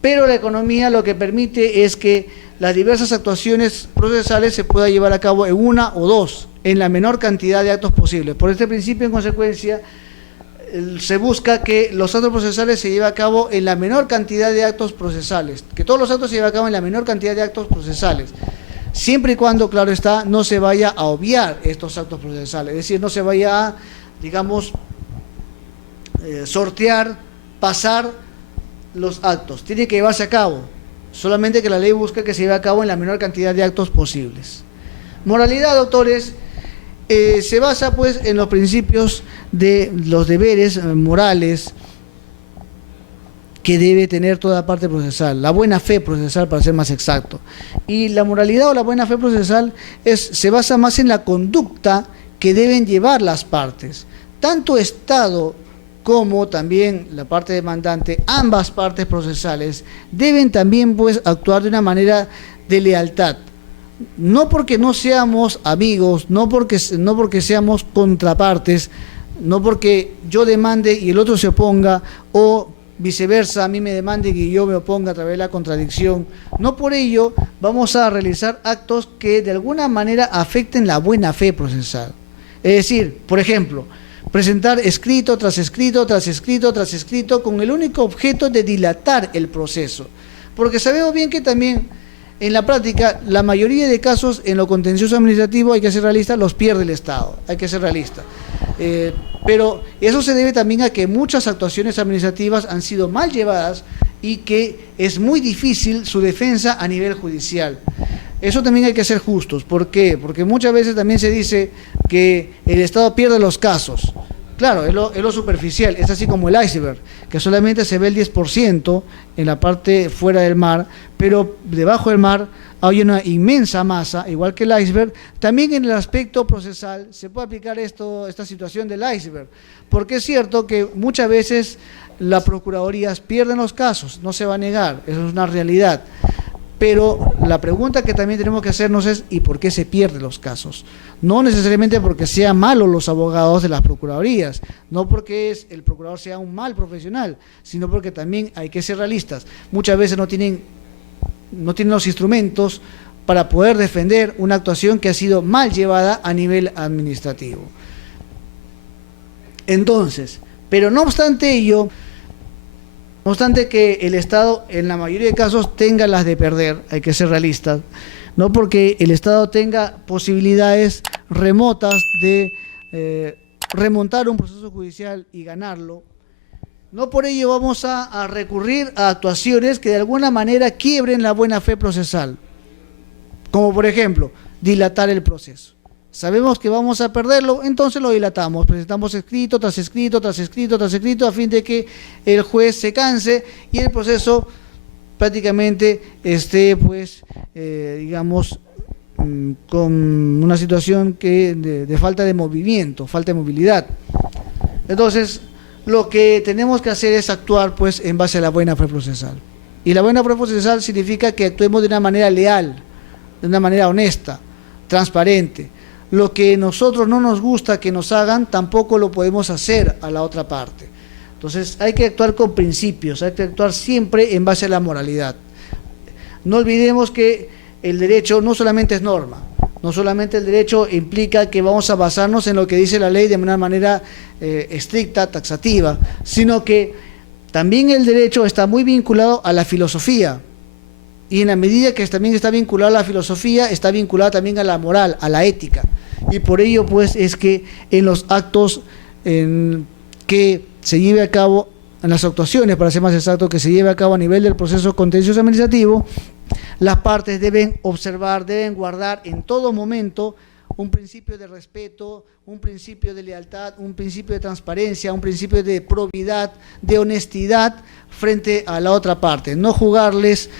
Pero la economía lo que permite es que las diversas actuaciones procesales se puedan llevar a cabo en una o dos, en la menor cantidad de actos posibles. Por este principio, en consecuencia, se busca que los actos procesales se lleven a cabo en la menor cantidad de actos procesales, que todos los actos se lleven a cabo en la menor cantidad de actos procesales. Siempre y cuando, claro está, no se vaya a obviar estos actos procesales, es decir, no se vaya a, sortear, pasar los actos. Tiene que llevarse a cabo, solamente que la ley busca que se lleve a cabo en la menor cantidad de actos posibles. Moralidad, doctores, se basa pues en los principios de los deberes morales que debe tener toda parte procesal, la buena fe procesal para ser más exacto. Y la moralidad o la buena fe procesal se basa más en la conducta que deben llevar las partes, tanto Estado como también la parte demandante, ambas partes procesales deben también pues actuar de una manera de lealtad. No porque no seamos amigos, no porque seamos contrapartes, no porque yo demande y el otro se oponga, o viceversa, a mí me demande y yo me oponga a través de la contradicción. No por ello vamos a realizar actos que de alguna manera afecten la buena fe procesal. Es decir, por ejemplo, presentar escrito tras escrito, tras escrito, tras escrito, con el único objeto de dilatar el proceso. Porque sabemos bien que también en la práctica, la mayoría de casos en lo contencioso administrativo, hay que ser realista, los pierde el Estado, hay que ser realista. Pero eso se debe también a que muchas actuaciones administrativas han sido mal llevadas y que es muy difícil su defensa a nivel judicial. Eso también hay que ser justos. ¿Por qué? Porque muchas veces también se dice que el Estado pierde los casos. Claro, es lo superficial, es así como el iceberg, que solamente se ve el 10% en la parte fuera del mar, pero debajo del mar hay una inmensa masa, igual que el iceberg. También en el aspecto procesal se puede aplicar esta situación del iceberg, porque es cierto que muchas veces las procuradurías pierden los casos, no se va a negar, eso es una realidad. Pero la pregunta que también tenemos que hacernos es ¿y por qué se pierden los casos? No necesariamente porque sean malos los abogados de las procuradurías, no porque el procurador sea un mal profesional, sino porque también hay que ser realistas. Muchas veces no tienen los instrumentos para poder defender una actuación que ha sido mal llevada a nivel administrativo. Entonces, pero no obstante ello, no obstante que el Estado en la mayoría de casos tenga las de perder, hay que ser realistas, no porque el Estado tenga posibilidades remotas de remontar un proceso judicial y ganarlo, no por ello vamos a recurrir a actuaciones que de alguna manera quiebren la buena fe procesal, como por ejemplo, dilatar el proceso. Sabemos que vamos a perderlo, entonces lo dilatamos, presentamos escrito tras escrito, tras escrito, tras escrito, a fin de que el juez se canse y el proceso prácticamente esté, pues, con una situación de falta de movimiento, falta de movilidad. Entonces, lo que tenemos que hacer es actuar, pues, en base a la buena fe procesal. Y la buena fe procesal significa que actuemos de una manera leal, de una manera honesta, transparente. Lo que nosotros no nos gusta que nos hagan, tampoco lo podemos hacer a la otra parte. Entonces hay que actuar con principios, hay que actuar siempre en base a la moralidad. No olvidemos que el derecho no solamente es norma, no solamente el derecho implica que vamos a basarnos en lo que dice la ley de una manera estricta, taxativa, sino que también el derecho está muy vinculado a la filosofía. Y en la medida que también está vinculado a la filosofía, está vinculado también a la moral, a la ética. Y por ello, pues, es que en los actos que se lleve a cabo, en las actuaciones, para ser más exacto, que se lleve a cabo a nivel del proceso contencioso administrativo, las partes deben observar, deben guardar en todo momento un principio de respeto, un principio de lealtad, un principio de transparencia, un principio de probidad, de honestidad frente a la otra parte. No jugarles,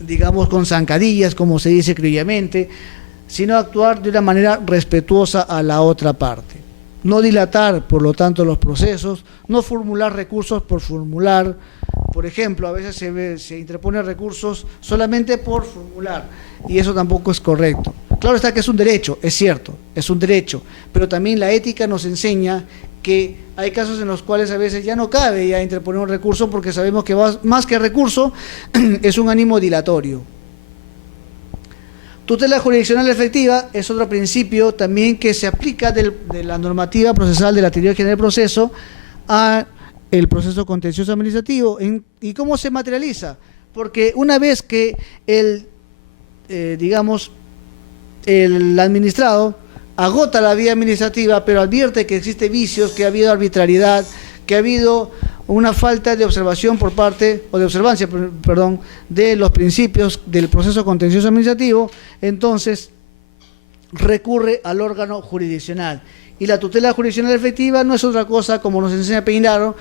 digamos, con zancadillas, como se dice criollamente, sino actuar de una manera respetuosa a la otra parte. no dilatar, por lo tanto, los procesos, no formular recursos por formular. Por ejemplo, a veces se interpone recursos solamente por formular, y eso tampoco es correcto. Claro está que es un derecho, es cierto, es un derecho, pero también la ética nos enseña que hay casos en los cuales a veces ya no cabe ya interponer un recurso, porque sabemos que más que recurso es un ánimo dilatorio. Tutela jurisdiccional efectiva es otro principio también que se aplica de la normativa procesal de la teoría general del proceso a el proceso contencioso administrativo. ¿Y cómo se materializa? Porque una vez que el administrado agota la vía administrativa, pero advierte que existe vicios, que ha habido arbitrariedad, que ha habido una falta de observación por parte, o de observancia, perdón, de los principios del proceso contencioso administrativo, entonces recurre al órgano jurisdiccional. Y la tutela jurisdiccional efectiva no es otra cosa, como nos enseña Peirano,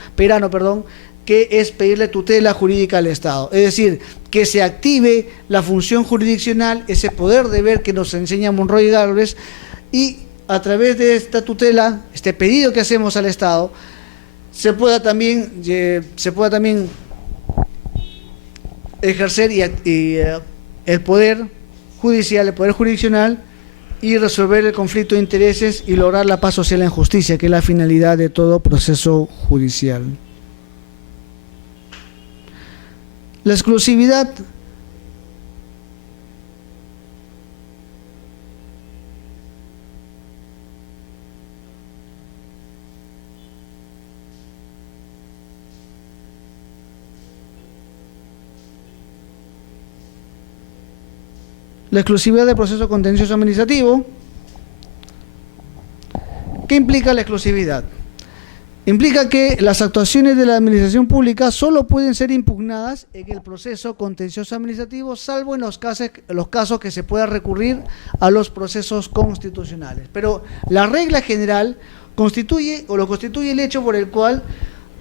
que es pedirle tutela jurídica al Estado. Es decir, que se active la función jurisdiccional, ese poder de ver que nos enseña Monroy y Gálvez, y a través de esta tutela, este pedido que hacemos al Estado, se pueda también ejercer el poder judicial, el poder jurisdiccional, y resolver el conflicto de intereses y lograr la paz social en justicia, que es la finalidad de todo proceso judicial. La exclusividad del proceso contencioso administrativo. ¿Qué implica la exclusividad? Implica que las actuaciones de la administración pública solo pueden ser impugnadas en el proceso contencioso administrativo, salvo en los casos que se pueda recurrir a los procesos constitucionales. Pero la regla general constituye el hecho por el cual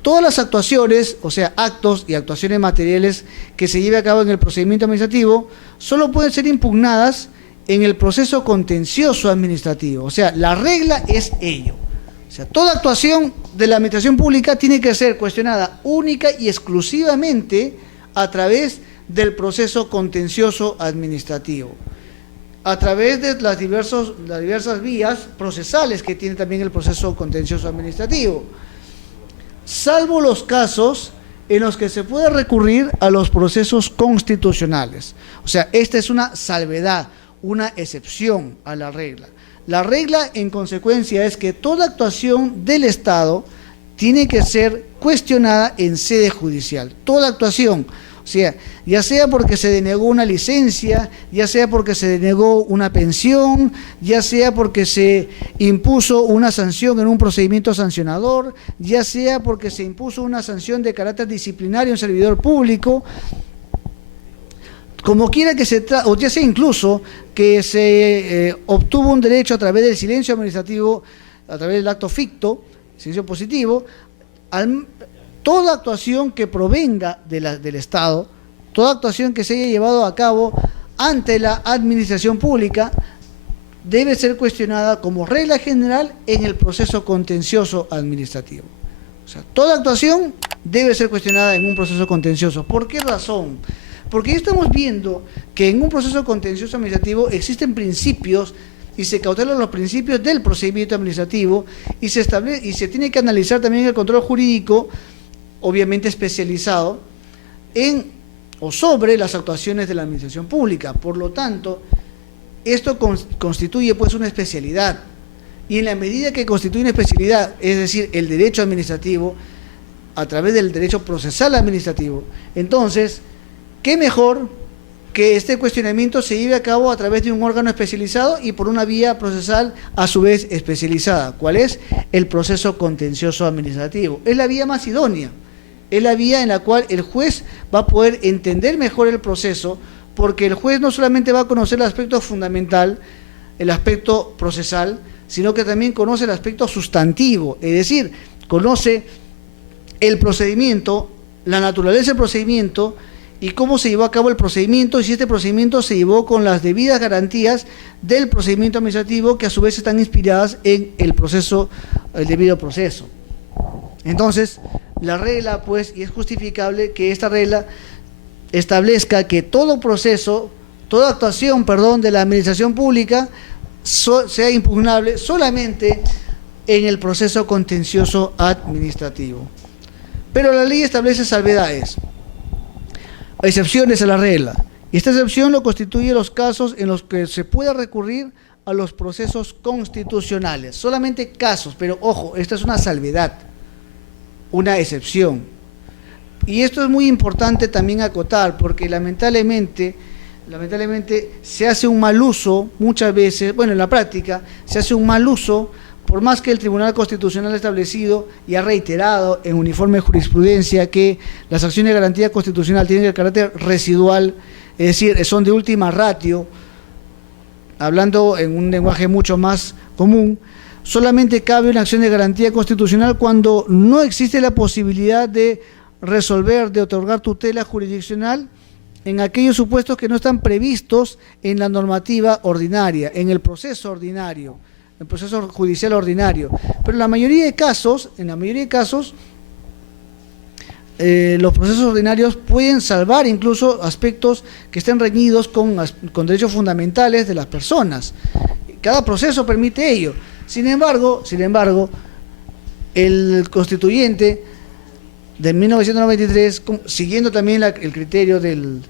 todas las actuaciones, o sea, actos y actuaciones materiales que se lleve a cabo en el procedimiento administrativo, solo pueden ser impugnadas en el proceso contencioso administrativo. O sea, la regla es ello. O sea, toda actuación de la administración pública tiene que ser cuestionada única y exclusivamente a través del proceso contencioso administrativo, a través de las diversas vías procesales que tiene también el proceso contencioso administrativo, salvo los casos en los que se puede recurrir a los procesos constitucionales. O sea, esta es una salvedad, una excepción a la regla. La regla, en consecuencia, es que toda actuación del Estado tiene que ser cuestionada en sede judicial. Toda actuación, o sea, ya sea porque se denegó una licencia, ya sea porque se denegó una pensión, ya sea porque se impuso una sanción en un procedimiento sancionador, ya sea porque se impuso una sanción de carácter disciplinario a un servidor público, como quiera que se trate, o ya sea incluso que se obtuvo un derecho a través del silencio administrativo, a través del acto ficto, silencio positivo, toda actuación que provenga del Estado, toda actuación que se haya llevado a cabo ante la administración pública, debe ser cuestionada como regla general en el proceso contencioso administrativo. O sea, toda actuación debe ser cuestionada en un proceso contencioso. ¿Por qué razón? Porque estamos viendo que en un proceso contencioso administrativo existen principios y se cautelan los principios del procedimiento administrativo y se tiene que analizar también el control jurídico, obviamente especializado, en o sobre las actuaciones de la administración pública. Por lo tanto, esto constituye pues una especialidad. Y en la medida que constituye una especialidad, es decir, el derecho administrativo, a través del derecho procesal administrativo, entonces, ¿qué mejor que este cuestionamiento se lleve a cabo a través de un órgano especializado y por una vía procesal a su vez especializada? ¿Cuál es? El proceso contencioso administrativo. Es la vía más idónea, es la vía en la cual el juez va a poder entender mejor el proceso, porque el juez no solamente va a conocer el aspecto fundamental, el aspecto procesal, sino que también conoce el aspecto sustantivo, es decir, conoce el procedimiento, la naturaleza del procedimiento, y cómo se llevó a cabo el procedimiento y si este procedimiento se llevó con las debidas garantías del procedimiento administrativo que a su vez están inspiradas en el proceso, el debido proceso. Entonces, la regla, pues, y es justificable que esta regla establezca que todo proceso, toda actuación, perdón, de la administración pública sea impugnable solamente en el proceso contencioso administrativo. Pero la ley establece salvedades, excepciones a la regla. Y esta excepción lo constituye los casos en los que se pueda recurrir a los procesos constitucionales. Solamente casos, pero ojo, esta es una salvedad, una excepción. Y esto es muy importante también acotar, porque lamentablemente se hace un mal uso muchas veces, bueno, en la práctica se hace un mal uso, por más que el Tribunal Constitucional ha establecido y ha reiterado en uniforme jurisprudencia que las acciones de garantía constitucional tienen el carácter residual, es decir, son de última ratio, hablando en un lenguaje mucho más común, solamente cabe una acción de garantía constitucional cuando no existe la posibilidad de resolver, de otorgar tutela jurisdiccional en aquellos supuestos que no están previstos en la normativa ordinaria, en el proceso ordinario, el proceso judicial ordinario. Pero en la mayoría de casos, los procesos ordinarios pueden salvar incluso aspectos que estén reñidos con derechos fundamentales de las personas. Cada proceso permite ello. Sin embargo, el constituyente de 1993, siguiendo también el criterio del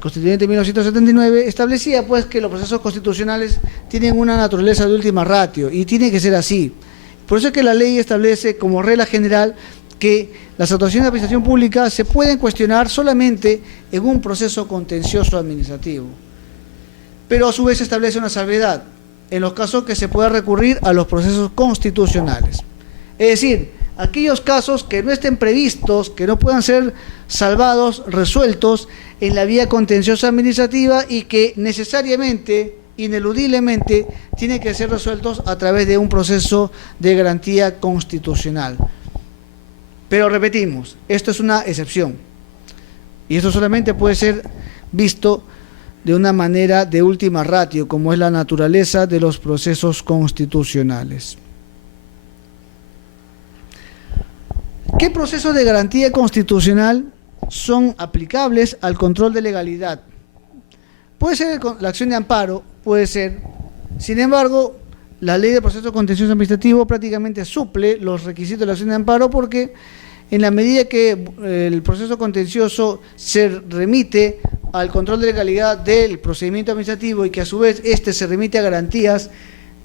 constituyente de 1979, establecía pues que los procesos constitucionales tienen una naturaleza de última ratio y tiene que ser así. Por eso es que la ley establece como regla general que las actuaciones de administración pública se pueden cuestionar solamente en un proceso contencioso administrativo. Pero a su vez establece una salvedad en los casos que se pueda recurrir a los procesos constitucionales. Es decir, aquellos casos que no estén previstos, que no puedan ser salvados, resueltos en la vía contenciosa administrativa y que necesariamente, ineludiblemente, tienen que ser resueltos a través de un proceso de garantía constitucional. Pero repetimos, esto es una excepción y esto solamente puede ser visto de una manera de última ratio, como es la naturaleza de los procesos constitucionales. ¿Qué procesos de garantía constitucional son aplicables al control de legalidad? Puede ser la acción de amparo, puede ser. Sin embargo, la ley de proceso contencioso administrativo prácticamente suple los requisitos de la acción de amparo porque en la medida que el proceso contencioso se remite al control de legalidad del procedimiento administrativo y que a su vez este se remite a garantías,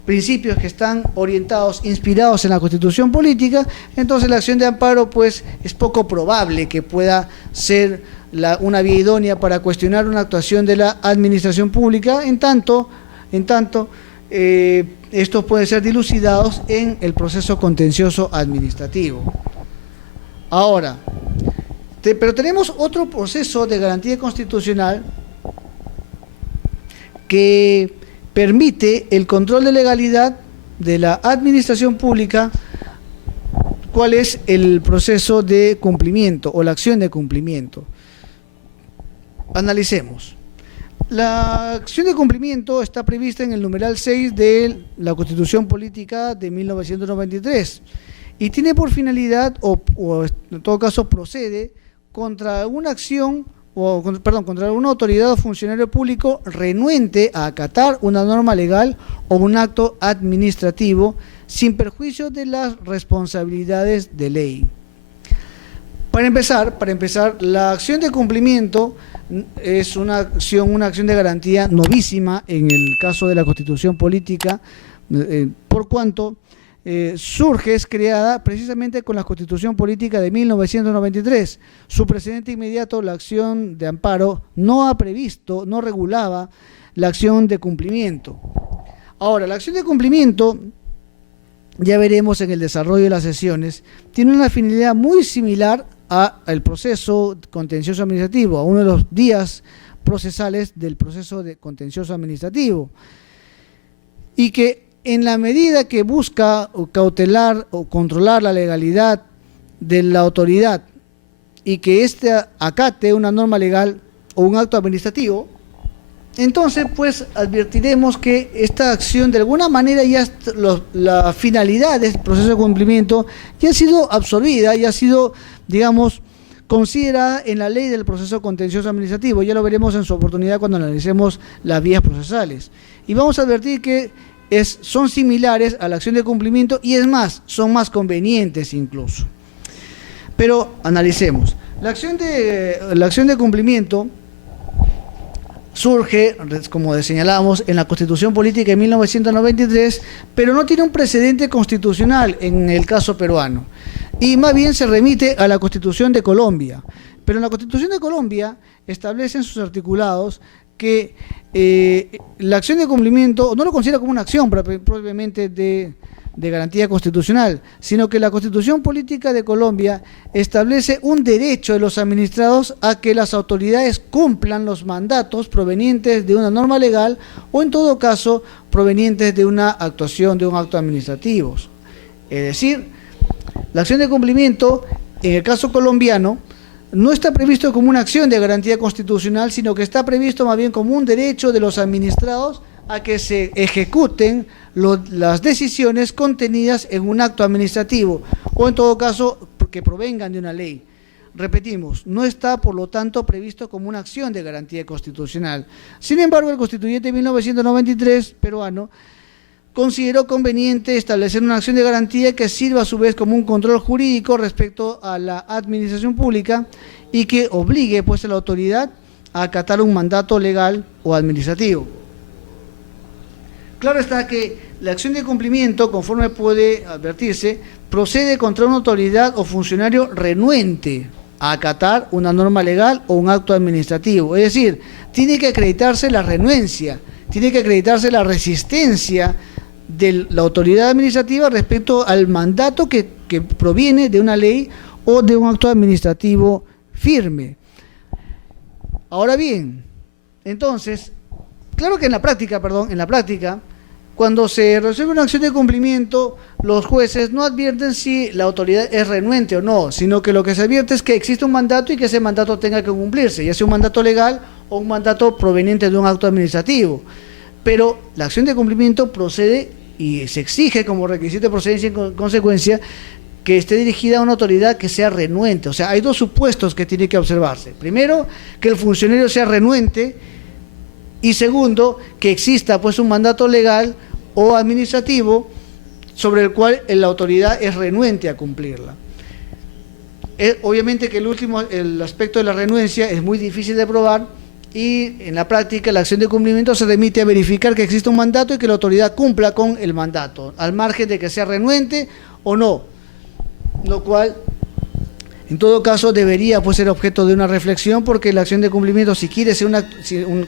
principios que están orientados, inspirados en la Constitución política, entonces la acción de amparo pues es poco probable que pueda ser una vía idónea para cuestionar una actuación de la administración pública, en tanto estos pueden ser dilucidados en el proceso contencioso administrativo. Ahora, pero tenemos otro proceso de garantía constitucional que permite el control de legalidad de la administración pública. ¿Cuál es el proceso de cumplimiento o la acción de cumplimiento? Analicemos. La acción de cumplimiento está prevista en el numeral 6 de la Constitución Política de 1993 y tiene por finalidad, o en todo caso procede, contra una acción contra una autoridad o funcionario público renuente a acatar una norma legal o un acto administrativo sin perjuicio de las responsabilidades de ley. Para empezar, la acción de cumplimiento es una acción de garantía novísima en el caso de la Constitución Política, por cuanto es creada precisamente con la Constitución Política de 1993. Su precedente inmediato, la acción de amparo, no regulaba la acción de cumplimiento. Ahora, la acción de cumplimiento, ya veremos en el desarrollo de las sesiones, tiene una finalidad muy similar al proceso contencioso administrativo, a uno de los días procesales del proceso de contencioso administrativo, y que en la medida que busca cautelar o controlar la legalidad de la autoridad y que éste acate una norma legal o un acto administrativo, entonces pues advertiremos que esta acción de alguna manera la finalidad del proceso de cumplimiento ya ha sido absorbida, ya ha sido, digamos, considerada en la ley del proceso contencioso administrativo. Ya lo veremos en su oportunidad cuando analicemos las vías procesales. Y vamos a advertir que son similares a la acción de cumplimiento y es más, son más convenientes incluso. Pero analicemos. La acción de cumplimiento surge, como señalamos, en la Constitución Política de 1993, pero no tiene un precedente constitucional en el caso peruano. Y más bien se remite a la Constitución de Colombia. Pero en la Constitución de Colombia establece en sus articulados que la acción de cumplimiento no lo considera como una acción propiamente de garantía constitucional, sino que la Constitución Política de Colombia establece un derecho de los administrados a que las autoridades cumplan los mandatos provenientes de una norma legal o en todo caso provenientes de una actuación, de un acto administrativo. Es decir, la acción de cumplimiento, en el caso colombiano, no está previsto como una acción de garantía constitucional, sino que está previsto más bien como un derecho de los administrados a que se ejecuten las decisiones contenidas en un acto administrativo o en todo caso que provengan de una ley. Repetimos, no está por lo tanto previsto como una acción de garantía constitucional. Sin embargo, el constituyente de 1993 peruano consideró conveniente establecer una acción de garantía que sirva a su vez como un control jurídico respecto a la administración pública y que obligue pues a la autoridad a acatar un mandato legal o administrativo. Claro está que la acción de cumplimiento, conforme puede advertirse, procede contra una autoridad o funcionario renuente a acatar una norma legal o un acto administrativo. Es decir, tiene que acreditarse la renuencia, tiene que acreditarse la resistencia de la autoridad administrativa respecto al mandato que proviene de una ley o de un acto administrativo firme. Ahora bien, entonces, claro que en la práctica, cuando se resuelve una acción de cumplimiento, los jueces no advierten si la autoridad es renuente o no, sino que lo que se advierte es que existe un mandato y que ese mandato tenga que cumplirse, ya sea un mandato legal o un mandato proveniente de un acto administrativo. Pero la acción de cumplimiento procede y se exige como requisito de procedencia en consecuencia que esté dirigida a una autoridad que sea renuente. O sea, hay dos supuestos que tienen que observarse. Primero, que el funcionario sea renuente, y segundo, que exista pues un mandato legal o administrativo sobre el cual la autoridad es renuente a cumplirla. Obviamente que el aspecto de la renuencia es muy difícil de probar y en la práctica la acción de cumplimiento se remite a verificar que existe un mandato y que la autoridad cumpla con el mandato, al margen de que sea renuente o no, lo cual en todo caso debería pues ser objeto de una reflexión, porque la acción de cumplimiento, si quiere ser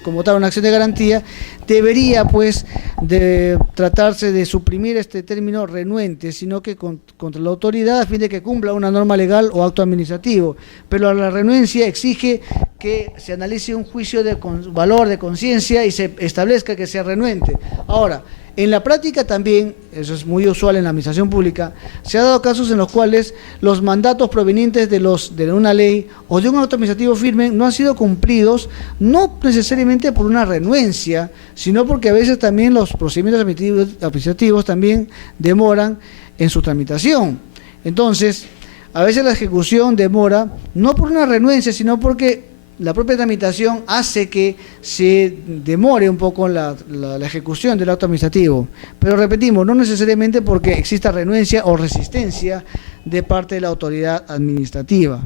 como tal una acción de garantía, debería pues de tratarse de suprimir este término renuente, sino que contra la autoridad a fin de que cumpla una norma legal o acto administrativo. Pero la renuencia exige que se analice un juicio de valor de conciencia y se establezca que sea renuente. Ahora, en la práctica también, eso es muy usual en la administración pública, se ha dado casos en los cuales los mandatos provenientes de una ley o de un acto administrativo firme no han sido cumplidos, no necesariamente por una renuencia, sino porque a veces también los procedimientos administrativos también demoran en su tramitación. Entonces, a veces la ejecución demora no por una renuencia, sino porque la propia tramitación hace que se demore un poco la ejecución del acto administrativo. Pero repetimos, no necesariamente porque exista renuencia o resistencia de parte de la autoridad administrativa.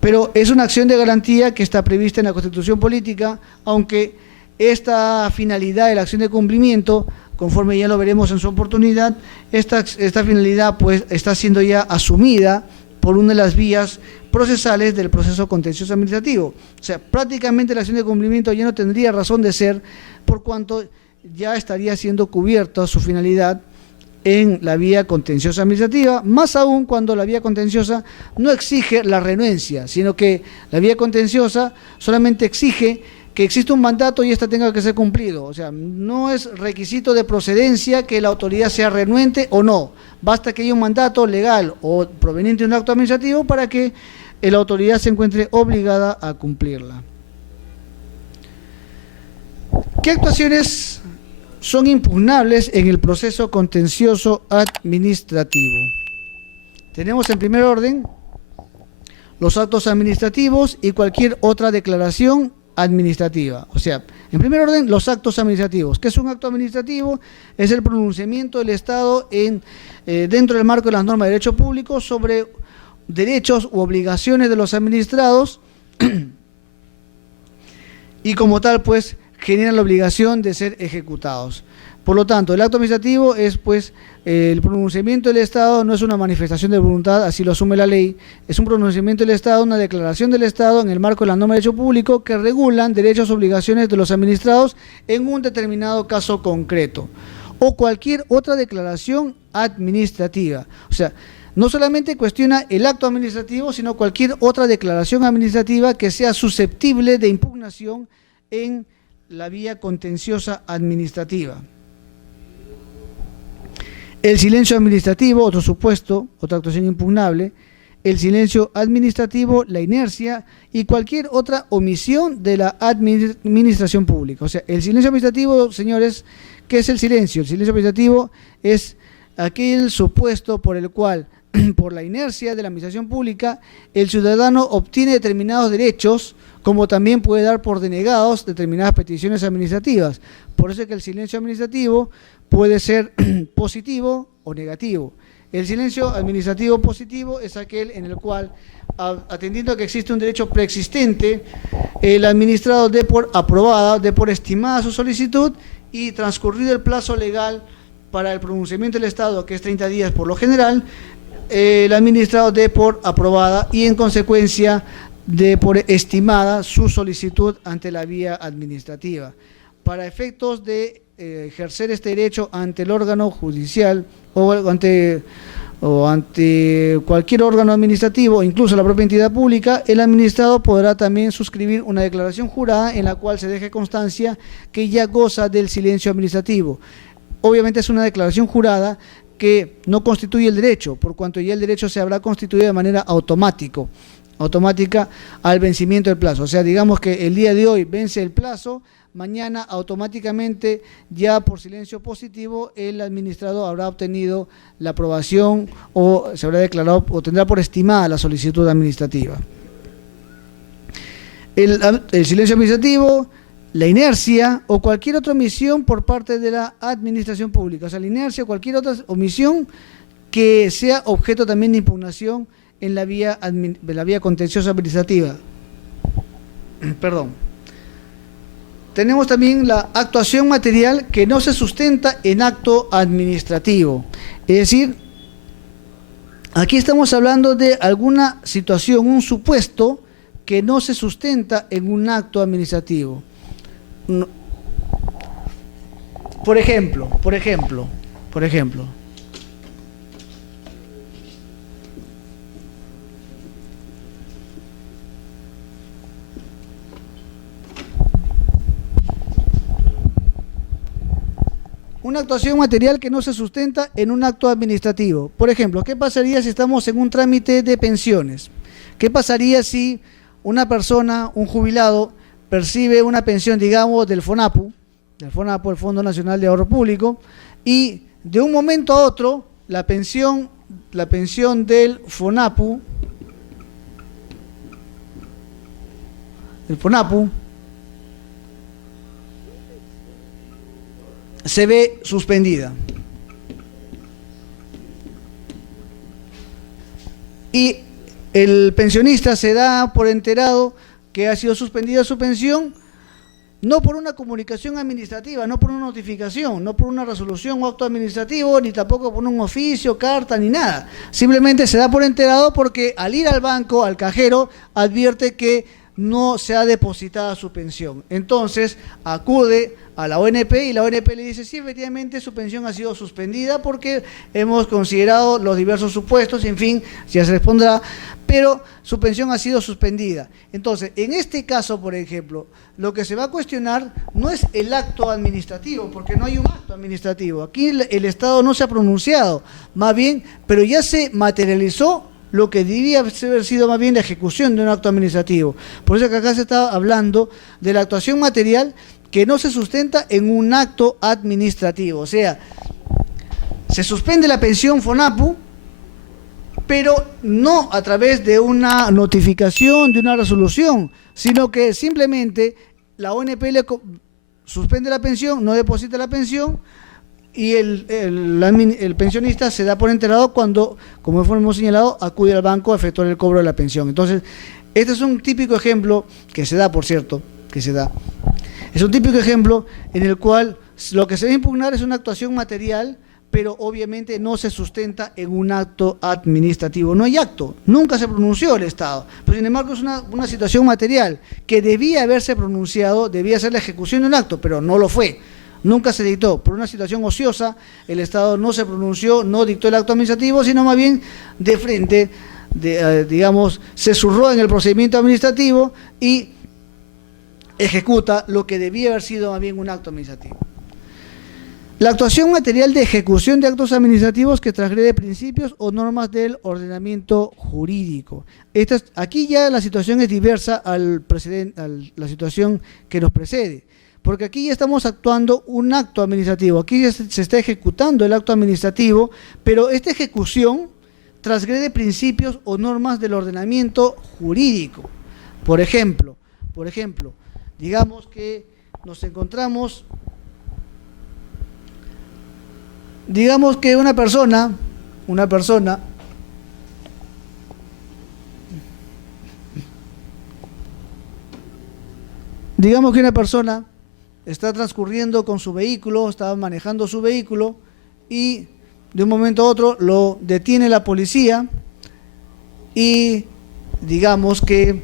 Pero es una acción de garantía que está prevista en la Constitución Política, aunque esta finalidad de la acción de cumplimiento, conforme ya lo veremos en su oportunidad, esta finalidad pues está siendo ya asumida por una de las vías procesales del proceso contencioso administrativo. O sea, prácticamente la acción de cumplimiento ya no tendría razón de ser, por cuanto ya estaría siendo cubierta su finalidad en la vía contenciosa administrativa, más aún cuando la vía contenciosa no exige la renuencia, sino que la vía contenciosa solamente exige que existe un mandato y éste tenga que ser cumplido. O sea, no es requisito de procedencia que la autoridad sea renuente o no. Basta que haya un mandato legal o proveniente de un acto administrativo para que la autoridad se encuentre obligada a cumplirla. ¿Qué actuaciones son impugnables en el proceso contencioso administrativo? Tenemos en primer orden los actos administrativos y cualquier otra declaración administrativa. O sea, en primer orden, los actos administrativos. ¿Qué es un acto administrativo? Es el pronunciamiento del Estado dentro del marco de las normas de derecho público sobre derechos u obligaciones de los administrados y como tal, pues, generan la obligación de ser ejecutados. Por lo tanto, el acto administrativo es, pues, el pronunciamiento del Estado, no es una manifestación de voluntad, así lo asume la ley, es un pronunciamiento del Estado, una declaración del Estado en el marco de las normas de derecho público que regulan derechos o obligaciones de los administrados en un determinado caso concreto, o cualquier otra declaración administrativa. O sea, no solamente cuestiona el acto administrativo, sino cualquier otra declaración administrativa que sea susceptible de impugnación en la vía contenciosa administrativa. El silencio administrativo, otro supuesto, otra actuación impugnable, el silencio administrativo, la inercia y cualquier otra omisión de la administración pública. O sea, el silencio administrativo, señores, ¿qué es el silencio? El silencio administrativo es aquel supuesto por el cual, por la inercia de la administración pública, el ciudadano obtiene determinados derechos, como también puede dar por denegados determinadas peticiones administrativas. Por eso es que el silencio administrativo puede ser positivo o negativo. El silencio administrativo positivo es aquel en el cual, atendiendo a que existe un derecho preexistente, el administrado dé por aprobada, dé por estimada su solicitud y transcurrido el plazo legal para el pronunciamiento del Estado, que es 30 días por lo general, el administrado dé por aprobada y en consecuencia de por estimada su solicitud ante la vía administrativa. Para efectos de ejercer este derecho ante el órgano judicial o ante cualquier órgano administrativo, incluso la propia entidad pública, el administrado podrá también suscribir una declaración jurada en la cual se deje constancia que ya goza del silencio administrativo. Obviamente es una declaración jurada que no constituye el derecho, por cuanto ya el derecho se habrá constituido de manera automática al vencimiento del plazo. O sea, digamos que el día de hoy vence el plazo, mañana automáticamente ya por silencio positivo el administrado habrá obtenido la aprobación o se habrá declarado o tendrá por estimada la solicitud administrativa. El silencio administrativo, la inercia o cualquier otra omisión por parte de la administración pública. O sea, la inercia o cualquier otra omisión que sea objeto también de impugnación en la vía contenciosa administrativa. Perdón. Tenemos también la actuación material que no se sustenta en acto administrativo. Es decir, aquí estamos hablando de alguna situación, un supuesto que no se sustenta en un acto administrativo. Por ejemplo. Una actuación material que no se sustenta en un acto administrativo. Por ejemplo, ¿qué pasaría si estamos en un trámite de pensiones? ¿Qué pasaría si una persona, un jubilado, percibe una pensión, digamos, del FONAPU, el Fondo Nacional de Ahorro Público, y de un momento a otro la pensión del FONAPU, se ve suspendida? Y el pensionista se da por enterado que ha sido suspendida su pensión, no por una comunicación administrativa, no por una notificación, no por una resolución o acto administrativo, ni tampoco por un oficio, carta, ni nada. Simplemente se da por enterado porque al ir al banco, al cajero, advierte que no se ha depositado su pensión. Entonces acude a la ONP y la ONP le dice, sí, efectivamente su pensión ha sido suspendida porque hemos considerado los diversos supuestos, en fin, ya se responderá, pero su pensión ha sido suspendida. Entonces, en este caso, por ejemplo, lo que se va a cuestionar no es el acto administrativo, porque no hay un acto administrativo. Aquí el Estado no se ha pronunciado, más bien, pero ya se materializó lo que debía haber sido más bien la ejecución de un acto administrativo. Por eso que acá se está hablando de la actuación material que no se sustenta en un acto administrativo. O sea, se suspende la pensión FONAPU, pero no a través de una notificación, de una resolución, sino que simplemente la ONP suspende la pensión, no deposita la pensión, y el pensionista se da por enterado cuando, como hemos señalado, acude al banco a efectuar el cobro de la pensión. Entonces, este es un típico ejemplo que se da, por cierto, es un típico ejemplo en el cual lo que se debe impugnar es una actuación material, pero obviamente no se sustenta en un acto administrativo. No hay acto, nunca se pronunció el Estado, pero sin embargo es una situación material que debía haberse pronunciado, debía ser la ejecución de un acto, pero no lo fue. Nunca se dictó. Por una situación ociosa, el Estado no se pronunció, no dictó el acto administrativo, sino más bien de frente, digamos, se zurró en el procedimiento administrativo y ejecuta lo que debía haber sido más bien un acto administrativo. La actuación material de ejecución de actos administrativos que transgrede principios o normas del ordenamiento jurídico. Aquí ya la situación es diversa a la situación que nos precede, porque aquí ya estamos actuando un acto administrativo, aquí ya se está ejecutando el acto administrativo, pero esta ejecución transgrede principios o normas del ordenamiento jurídico. Por ejemplo, digamos que nos encontramos, digamos que una persona está transcurriendo con su vehículo, estaba manejando su vehículo y de un momento a otro lo detiene la policía y digamos que,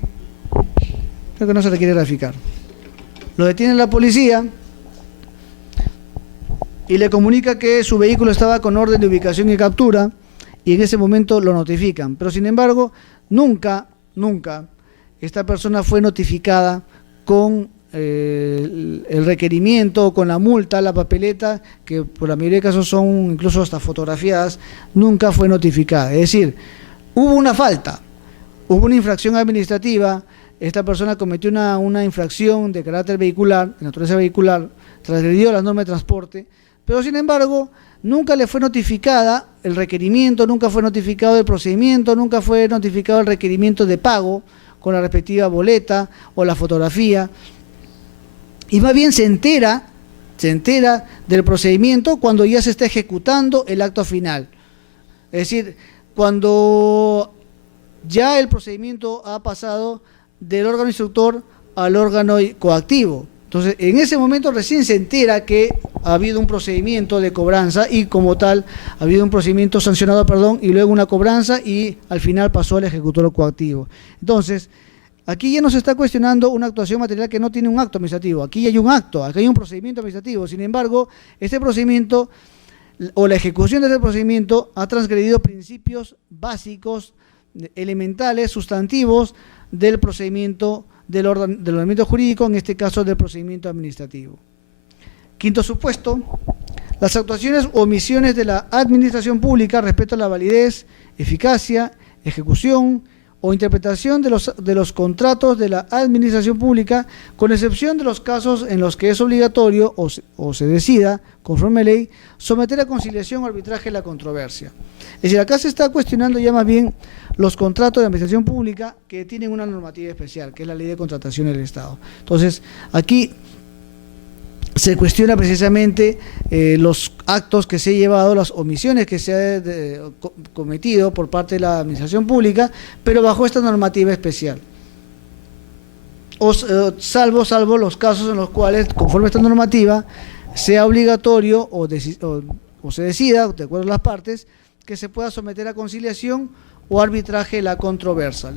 creo que no se le quiere graficar, lo detiene la policía y le comunica que su vehículo estaba con orden de ubicación y captura y en ese momento lo notifican, pero sin embargo nunca esta persona fue notificada con el requerimiento, con la multa, la papeleta, que por la mayoría de casos son incluso hasta fotografiadas, nunca fue notificada. Es decir, hubo una falta, hubo una infracción administrativa, esta persona cometió una infracción de carácter vehicular, de naturaleza vehicular, transgredió la norma de transporte, pero sin embargo nunca le fue notificada el requerimiento, nunca fue notificado el procedimiento, nunca fue notificado el requerimiento de pago con la respectiva boleta o la fotografía. Y más bien se entera del procedimiento cuando ya se está ejecutando el acto final. Es decir, cuando ya el procedimiento ha pasado del órgano instructor al órgano coactivo. Entonces, en ese momento recién se entera que ha habido un procedimiento de cobranza y como tal ha habido un procedimiento sancionado, y luego una cobranza y al final pasó al ejecutor coactivo. Entonces, aquí ya no se está cuestionando una actuación material que no tiene un acto administrativo. Aquí hay un acto, aquí hay un procedimiento administrativo. Sin embargo, este procedimiento o la ejecución de este procedimiento ha transgredido principios básicos, elementales, sustantivos del procedimiento del ordenamiento jurídico, en este caso del procedimiento administrativo. Quinto supuesto, las actuaciones o omisiones de la administración pública respecto a la validez, eficacia, ejecución o interpretación de los contratos de la administración pública, con excepción de los casos en los que es obligatorio o se decida, conforme a ley, someter a conciliación o arbitraje la controversia. Es decir, acá se está cuestionando ya más bien los contratos de administración pública que tienen una normativa especial, que es la Ley de Contratación del Estado. Entonces, aquí se cuestiona precisamente los actos que se han llevado, las omisiones que se han cometido por parte de la administración pública, pero bajo esta normativa especial. Salvo los casos en los cuales, conforme a esta normativa, sea obligatorio o se decida, de acuerdo a las partes, que se pueda someter a conciliación o arbitraje la controversia.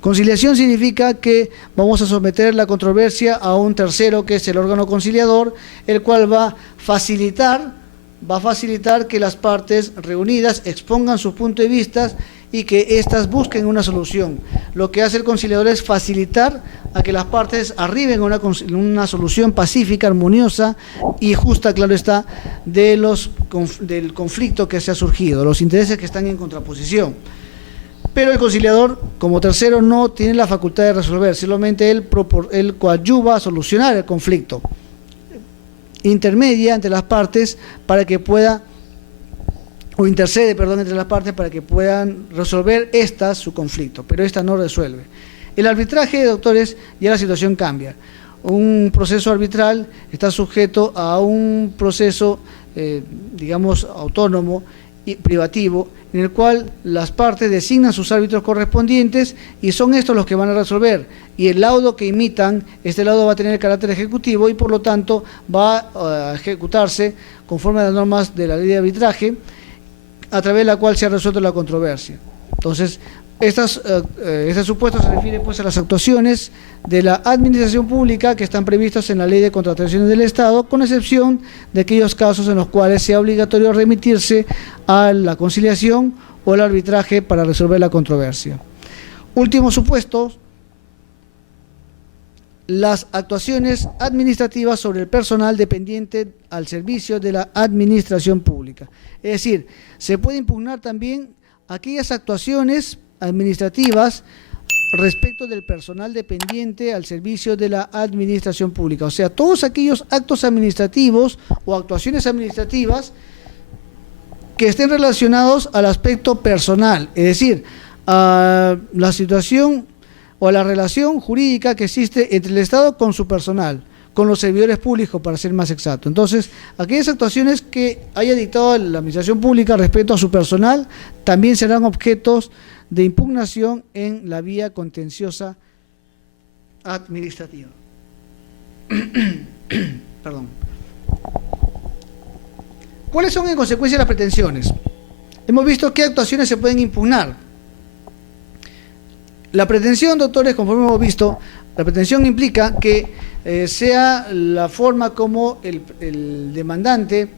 Conciliación significa que vamos a someter la controversia a un tercero, que es el órgano conciliador, el cual va a facilitar que las partes reunidas expongan sus puntos de vista y que éstas busquen una solución. Lo que hace el conciliador es facilitar a que las partes arriben a una solución pacífica, armoniosa y justa, claro está, del conflicto que se ha surgido, los intereses que están en contraposición. Pero el conciliador, como tercero, no tiene la facultad de resolver, solamente él coadyuva a solucionar el conflicto, intermedia entre las partes para que pueda, o intercede, perdón, entre las partes para que puedan resolver su conflicto, pero esta no resuelve. El arbitraje, doctores, ya la situación cambia. Un proceso arbitral está sujeto a un proceso, digamos, autónomo y privativo, en el cual las partes designan sus árbitros correspondientes y son estos los que van a resolver. Y el laudo que imitan, este laudo va a tener carácter ejecutivo y por lo tanto va a ejecutarse conforme a las normas de la ley de arbitraje, a través de la cual se ha resuelto la controversia. Entonces, este supuesto se refiere pues a las actuaciones de la administración pública que están previstas en la Ley de Contrataciones del Estado, con excepción de aquellos casos en los cuales sea obligatorio remitirse a la conciliación o al arbitraje para resolver la controversia. Último supuesto: las actuaciones administrativas sobre el personal dependiente al servicio de la administración pública. Es decir, se puede impugnar también aquellas actuaciones administrativas respecto del personal dependiente al servicio de la administración pública. O sea, todos aquellos actos administrativos o actuaciones administrativas que estén relacionados al aspecto personal, es decir, a la situación o a la relación jurídica que existe entre el Estado con su personal, con los servidores públicos, para ser más exacto. Entonces, aquellas actuaciones que haya dictado la administración pública respecto a su personal también serán objetos de impugnación en la vía contenciosa administrativa. Perdón. ¿Cuáles son en consecuencia las pretensiones? Hemos visto qué actuaciones se pueden impugnar. La pretensión, doctores, conforme hemos visto, la pretensión implica que sea la forma como el demandante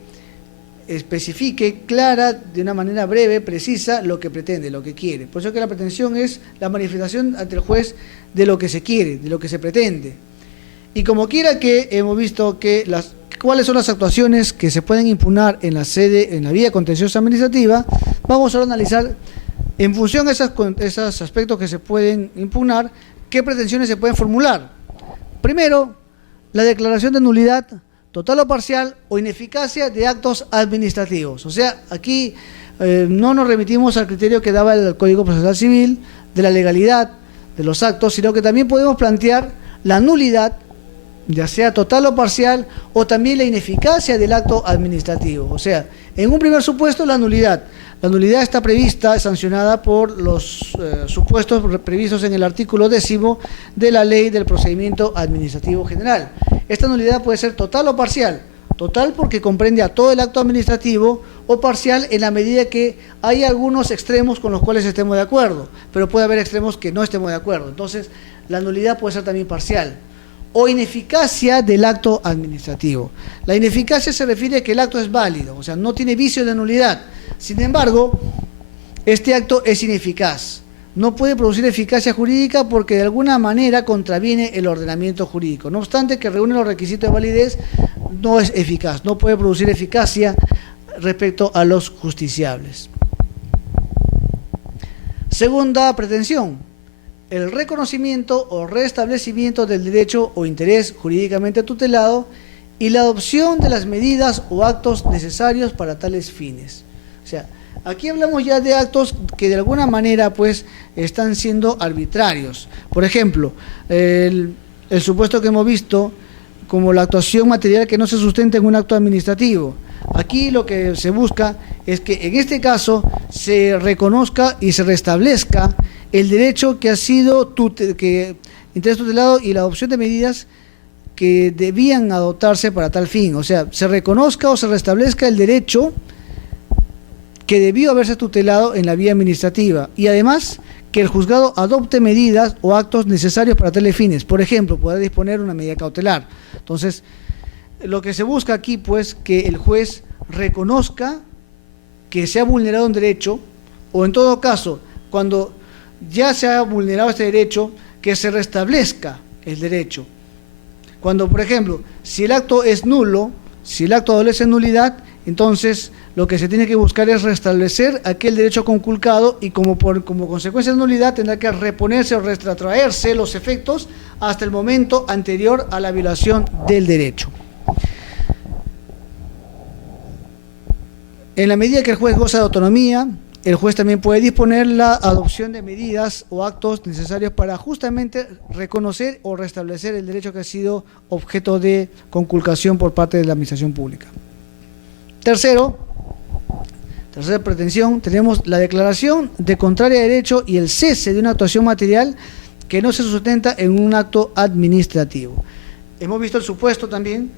especifique clara, de una manera breve, precisa, lo que pretende, lo que quiere. Por eso que la pretensión es la manifestación ante el juez de lo que se quiere, de lo que se pretende. Y como quiera que hemos visto que cuáles son las actuaciones que se pueden impugnar en la vía contenciosa administrativa, vamos ahora a analizar, en función de esos aspectos que se pueden impugnar, qué pretensiones se pueden formular. Primero, la declaración de nulidad total o parcial o ineficacia de actos administrativos. O sea, aquí no nos remitimos al criterio que daba el Código Procesal Civil de la legalidad de los actos, sino que también podemos plantear la nulidad, ya sea total o parcial, o también la ineficacia del acto administrativo. O sea, en un primer supuesto, la nulidad. La nulidad está prevista, sancionada por los supuestos previstos en el artículo 10 de la Ley del Procedimiento Administrativo General. Esta nulidad puede ser total o parcial. Total porque comprende a todo el acto administrativo, o parcial en la medida que hay algunos extremos con los cuales estemos de acuerdo, pero puede haber extremos que no estemos de acuerdo. Entonces, la nulidad puede ser también parcial. O ineficacia del acto administrativo. La ineficacia se refiere a que el acto es válido, o sea, no tiene vicio de nulidad. Sin embargo, este acto es ineficaz. No puede producir eficacia jurídica porque de alguna manera contraviene el ordenamiento jurídico. No obstante que reúne los requisitos de validez, no es eficaz, no puede producir eficacia respecto a los justiciables. Segunda pretensión: el reconocimiento o restablecimiento del derecho o interés jurídicamente tutelado y la adopción de las medidas o actos necesarios para tales fines. O sea, aquí hablamos ya de actos que de alguna manera pues están siendo arbitrarios. Por ejemplo, el supuesto que hemos visto como la actuación material que no se sustenta en un acto administrativo. Aquí lo que se busca es que en este caso se reconozca y se restablezca el derecho que ha sido interés tutelado y la adopción de medidas que debían adoptarse para tal fin. O sea, se reconozca o se restablezca el derecho que debió haberse tutelado en la vía administrativa, y además que el juzgado adopte medidas o actos necesarios para tales fines. Por ejemplo, poder disponer una medida cautelar. Entonces, lo que se busca aquí, pues, que el juez reconozca que se ha vulnerado un derecho, o en todo caso, cuando ya se ha vulnerado este derecho, que se restablezca el derecho. Cuando, por ejemplo, si el acto es nulo, si el acto adolece nulidad, entonces lo que se tiene que buscar es restablecer aquel derecho conculcado, y como consecuencia de nulidad tendrá que reponerse o retrotraerse los efectos hasta el momento anterior a la violación del derecho. En la medida que el juez goza de autonomía, el juez también puede disponer la adopción de medidas o actos necesarios para justamente reconocer o restablecer el derecho que ha sido objeto de conculcación por parte de la administración pública. Tercera pretensión, tenemos la declaración de contraria a derecho y el cese de una actuación material que no se sustenta en un acto administrativo. Hemos visto el supuesto también,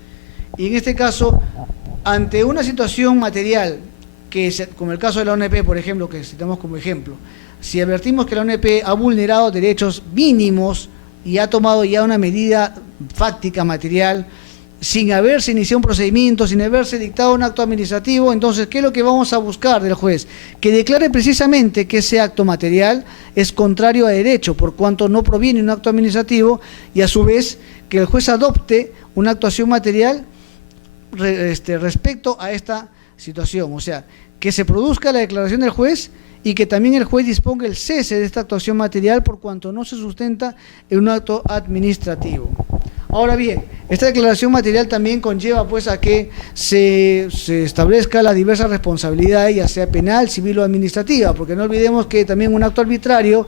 y en este caso, ante una situación material, como el caso de la ONP, por ejemplo, que citamos como ejemplo, si advertimos que la ONP ha vulnerado derechos mínimos y ha tomado ya una medida fáctica material, sin haberse iniciado un procedimiento, sin haberse dictado un acto administrativo, entonces, ¿qué es lo que vamos a buscar del juez? Que declare precisamente que ese acto material es contrario a derecho, por cuanto no proviene de un acto administrativo, y a su vez que el juez adopte una actuación material respecto a esta situación. O sea, que se produzca la declaración del juez y que también el juez disponga el cese de esta actuación material por cuanto no se sustenta en un acto administrativo. Ahora bien, esta declaración material también conlleva pues a que se establezca las diversas responsabilidades, ya sea penal, civil o administrativa, porque no olvidemos que también un acto arbitrario,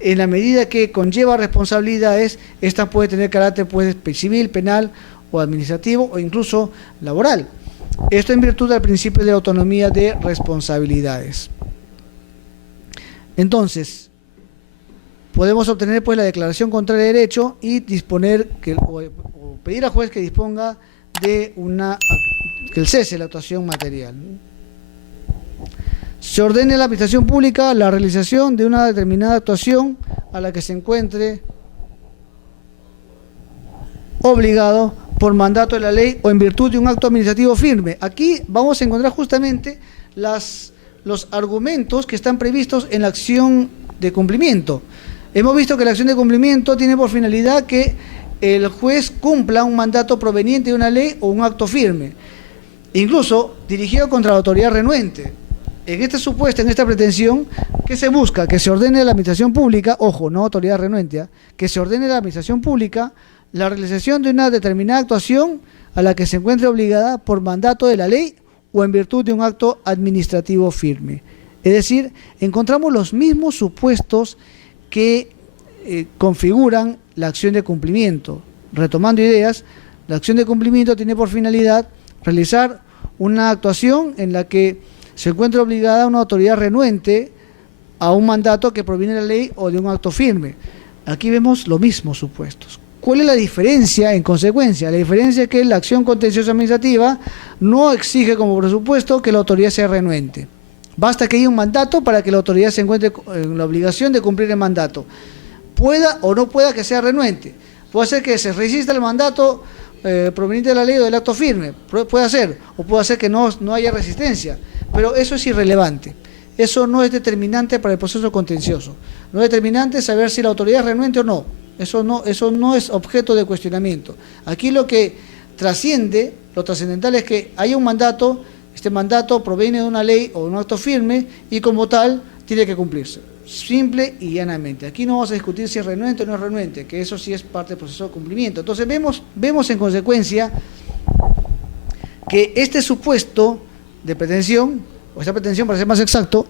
en la medida que conlleva responsabilidades, esta puede tener carácter pues civil, penal o administrativo o incluso laboral. Esto en virtud del principio de autonomía de responsabilidades. Entonces, podemos obtener pues la declaración contraria de derecho y disponer o pedir al juez que disponga de que el cese de la actuación material. Se ordene a la administración pública la realización de una determinada actuación a la que se encuentre obligado por mandato de la ley o en virtud de un acto administrativo firme. Aquí vamos a encontrar justamente los argumentos que están previstos en la acción de cumplimiento. Hemos visto que la acción de cumplimiento tiene por finalidad que el juez cumpla un mandato proveniente de una ley o un acto firme, incluso dirigido contra la autoridad renuente. En este supuesto, en esta pretensión, ¿qué se busca? Que se ordene a la administración pública, ojo, no autoridad renuente, que se ordene a la administración pública la realización de una determinada actuación a la que se encuentre obligada por mandato de la ley o en virtud de un acto administrativo firme. Es decir, encontramos los mismos supuestos que configuran la acción de cumplimiento. Retomando ideas, la acción de cumplimiento tiene por finalidad realizar una actuación en la que se encuentra obligada una autoridad renuente a un mandato que proviene de la ley o de un acto firme. Aquí vemos los mismos supuestos. ¿Cuál es la diferencia en consecuencia? La diferencia es que la acción contenciosa administrativa no exige como presupuesto que la autoridad sea renuente. Basta que haya un mandato para que la autoridad se encuentre en la obligación de cumplir el mandato. Pueda o no pueda que sea renuente. Puede ser que se resista el mandato proveniente de la ley o del acto firme. Puede ser. O puede ser que no haya resistencia. Pero eso es irrelevante. Eso no es determinante para el proceso contencioso. No es determinante saber si la autoridad es renuente o no. Eso no es objeto de cuestionamiento. Aquí lo que trasciende, lo trascendental es que haya un mandato, este mandato proviene de una ley o de un acto firme y como tal tiene que cumplirse. Simple y llanamente. Aquí no vamos a discutir si es renuente o no es renuente, que eso sí es parte del proceso de cumplimiento. Entonces vemos en consecuencia que este supuesto de pretensión, o esta pretensión para ser más exacto,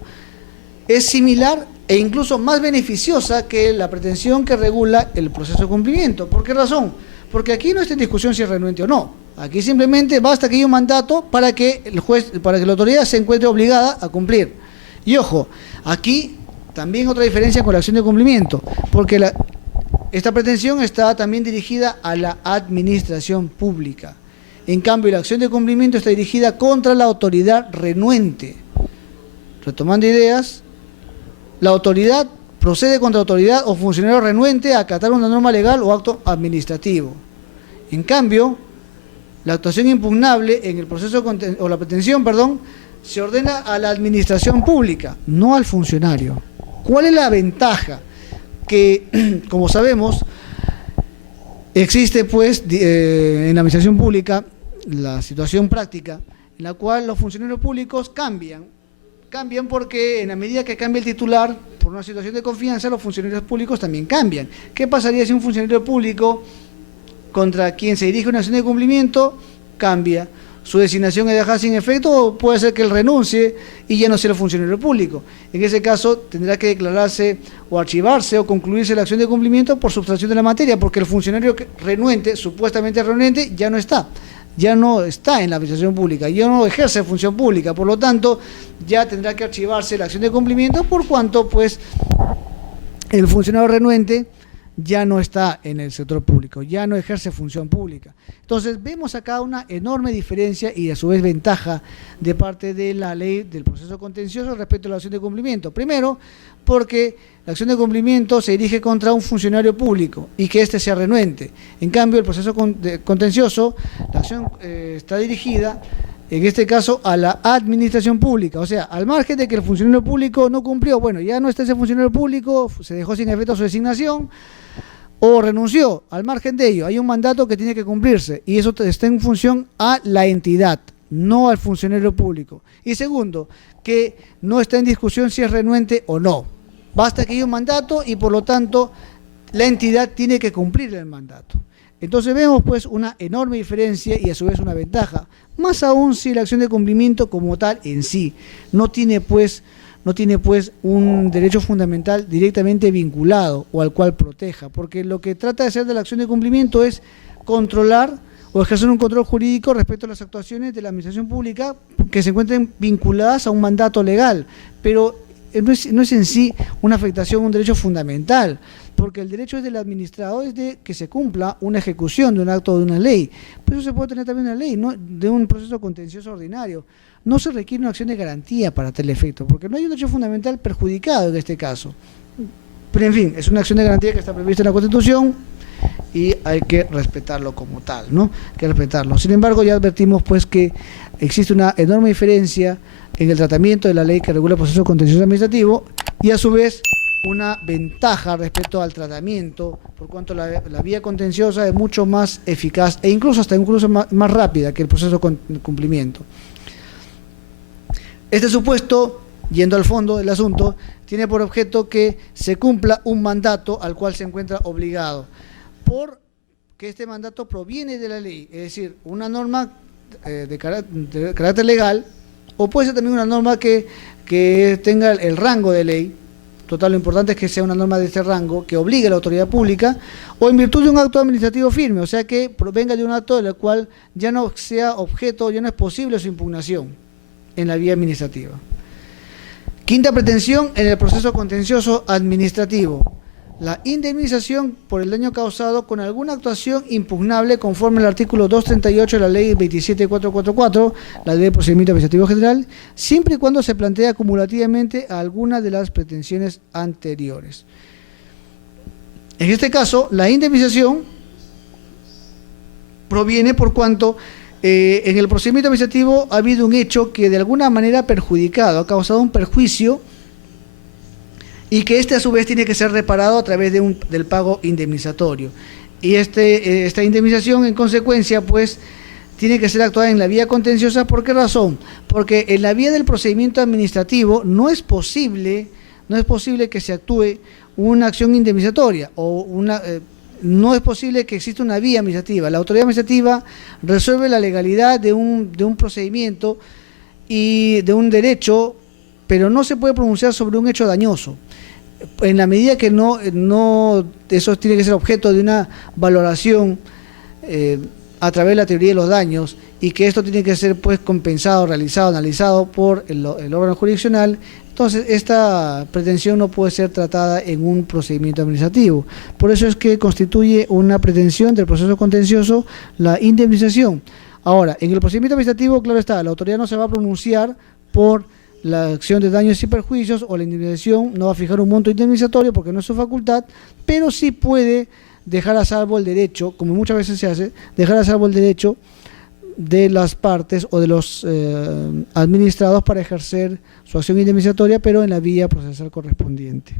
es similar e incluso más beneficiosa que la pretensión que regula el proceso de cumplimiento. ¿Por qué razón? Porque aquí no está en discusión si es renuente o no. Aquí simplemente basta que haya un mandato para que la autoridad se encuentre obligada a cumplir. Y ojo, aquí también otra diferencia con la acción de cumplimiento, porque esta pretensión está también dirigida a la administración pública. En cambio, la acción de cumplimiento está dirigida contra la autoridad renuente. retomando ideas, la autoridad procede contra autoridad o funcionario renuente a acatar una norma legal o acto administrativo. En cambio, la actuación impugnable en el proceso o la pretensión, se ordena a la administración pública, no al funcionario. ¿Cuál es la ventaja? Que, como sabemos, existe pues en la administración pública la situación práctica en la cual los funcionarios públicos cambian porque en la medida que cambia el titular por una situación de confianza, los funcionarios públicos también cambian. ¿Qué pasaría si un funcionario público contra quien se dirige una acción de cumplimiento cambia? Su designación es dejada sin efecto o puede ser que él renuncie y ya no sea el funcionario público. En ese caso tendrá que declararse o archivarse o concluirse la acción de cumplimiento por sustracción de la materia, porque el funcionario renuente, supuestamente renuente, ya no está en la administración pública, ya no ejerce función pública, por lo tanto ya tendrá que archivarse la acción de cumplimiento por cuanto pues el funcionario renuente ya no está en el sector público, ya no ejerce función pública. Entonces vemos acá una enorme diferencia y a su vez ventaja de parte de la ley del proceso contencioso respecto a la acción de cumplimiento. Primero, porque la acción de cumplimiento se dirige contra un funcionario público y que éste sea renuente. En cambio, el proceso contencioso, la acción está dirigida, en este caso, a la administración pública. O sea, al margen de que el funcionario público no cumplió, bueno, ya no está ese funcionario público, se dejó sin efecto su designación, o renunció, al margen de ello, hay un mandato que tiene que cumplirse y eso está en función a la entidad, no al funcionario público. Y segundo, que no está en discusión si es renuente o no. Basta que haya un mandato y por lo tanto la entidad tiene que cumplir el mandato. Entonces vemos pues una enorme diferencia y a su vez una ventaja, más aún si la acción de cumplimiento como tal en sí no tiene pues un derecho fundamental directamente vinculado o al cual proteja, porque lo que trata de hacer de la acción de cumplimiento es controlar o ejercer un control jurídico respecto a las actuaciones de la administración pública que se encuentren vinculadas a un mandato legal, pero no es en sí una afectación a un derecho fundamental, porque el derecho es del administrado es de que se cumpla una ejecución de un acto o de una ley, pero eso se puede tener también una ley, ¿no? De un proceso contencioso ordinario. No se requiere una acción de garantía para tal efecto, porque no hay un derecho fundamental perjudicado en este caso. Pero en fin, es una acción de garantía que está prevista en la Constitución y hay que respetarlo como tal, ¿no? Hay que respetarlo. Sin embargo, ya advertimos pues que existe una enorme diferencia en el tratamiento de la ley que regula el proceso contencioso administrativo y a su vez una ventaja respecto al tratamiento, por cuanto la vía contenciosa es mucho más eficaz e incluso más rápida que el proceso de cumplimiento. Este supuesto, yendo al fondo del asunto, tiene por objeto que se cumpla un mandato al cual se encuentra obligado, porque este mandato proviene de la ley, es decir, una norma de carácter legal, o puede ser también una norma que tenga el rango de ley. Total, lo importante es que sea una norma de este rango que obligue a la autoridad pública o en virtud de un acto administrativo firme, o sea que provenga de un acto del cual ya no sea objeto, ya no es posible su impugnación en la vía administrativa. Quinta pretensión en el proceso contencioso administrativo: la indemnización por el daño causado con alguna actuación impugnable conforme al artículo 238 de la ley 27444, la ley de procedimiento administrativo general, siempre y cuando se plantea acumulativamente a alguna de las pretensiones anteriores. En este caso, la indemnización proviene por cuanto en el procedimiento administrativo ha habido un hecho que de alguna manera ha perjudicado, ha causado un perjuicio y que a su vez tiene que ser reparado a través del pago indemnizatorio. Y esta indemnización en consecuencia pues tiene que ser actuada en la vía contenciosa. ¿Por qué razón? Porque en la vía del procedimiento administrativo no es posible que se actúe una acción indemnizatoria o no es posible que exista una vía administrativa. La autoridad administrativa resuelve la legalidad de un procedimiento y de un derecho, pero no se puede pronunciar sobre un hecho dañoso. En la medida que eso tiene que ser objeto de una valoración a través de la teoría de los daños y que esto tiene que ser pues compensado, realizado, analizado por el órgano jurisdiccional, entonces esta pretensión no puede ser tratada en un procedimiento administrativo. Por eso es que constituye una pretensión del proceso contencioso la indemnización. Ahora, en el procedimiento administrativo, claro está, la autoridad no se va a pronunciar por la acción de daños y perjuicios o la indemnización no va a fijar un monto indemnizatorio porque no es su facultad, pero sí puede dejar a salvo el derecho, como muchas veces se hace, dejar a salvo el derecho de las partes o de los administrados para ejercer su acción indemnizatoria, pero en la vía procesal correspondiente.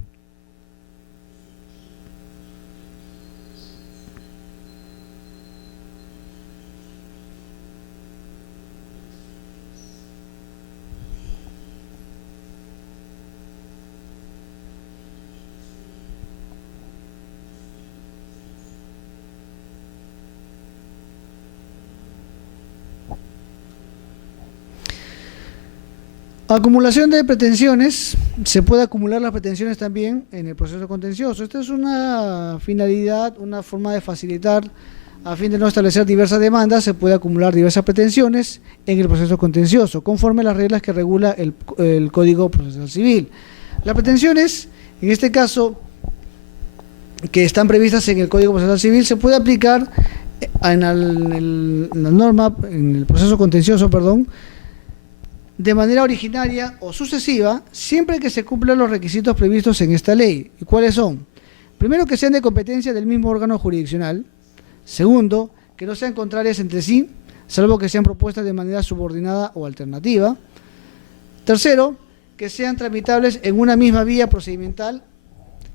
Acumulación de pretensiones, se puede acumular las pretensiones también en el proceso contencioso. Esta es una finalidad, una forma de facilitar, a fin de no establecer diversas demandas, se puede acumular diversas pretensiones en el proceso contencioso, conforme a las reglas que regula el Código Procesal Civil. Las pretensiones, en este caso, que están previstas en el Código Procesal Civil, se puede aplicar en la norma, en el proceso contencioso, perdón, de manera originaria o sucesiva, siempre que se cumplan los requisitos previstos en esta ley. ¿Y cuáles son? Primero, que sean de competencia del mismo órgano jurisdiccional. Segundo, que no sean contrarias entre sí, salvo que sean propuestas de manera subordinada o alternativa. Tercero, que sean tramitables en una misma vía procedimental.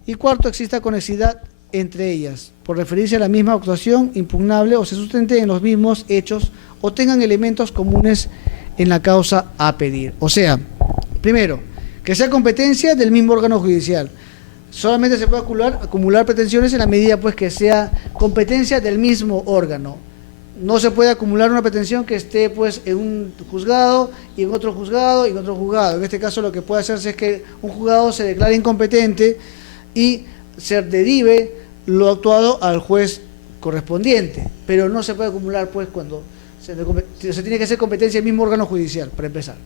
Y cuarto, exista conexidad entre ellas, por referirse a la misma actuación impugnable o se sustente en los mismos hechos o tengan elementos comunes en la causa a pedir. O sea, primero, que sea competencia del mismo órgano judicial. Solamente se puede acumular pretensiones en la medida pues que sea competencia del mismo órgano. No se puede acumular una pretensión que esté pues en un juzgado y en otro juzgado y en otro juzgado. En este caso lo que puede hacerse es que un juzgado se declare incompetente y se derive lo actuado al juez correspondiente, pero no se puede acumular pues cuando se tiene que hacer competencia del mismo órgano judicial, para empezar.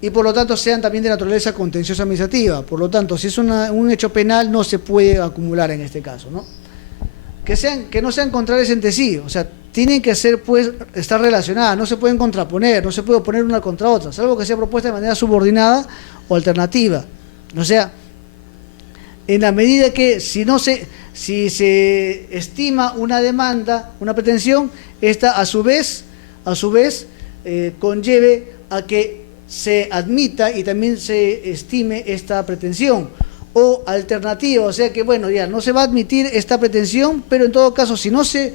Y por lo tanto sean también de naturaleza contenciosa administrativa. Por lo tanto, si es un hecho penal, no se puede acumular en este caso, ¿no? Que no sean contrarias entre sí, o sea, tienen que ser, pues, estar relacionadas, no se pueden contraponer, no se puede oponer una contra otra, salvo que sea propuesta de manera subordinada o alternativa. O sea, en la medida que si se estima una demanda, una pretensión, esta a su vez conlleve a que se admita y también se estime esta pretensión. O alternativa, o sea que bueno, ya no se va a admitir esta pretensión, pero en todo caso, si no se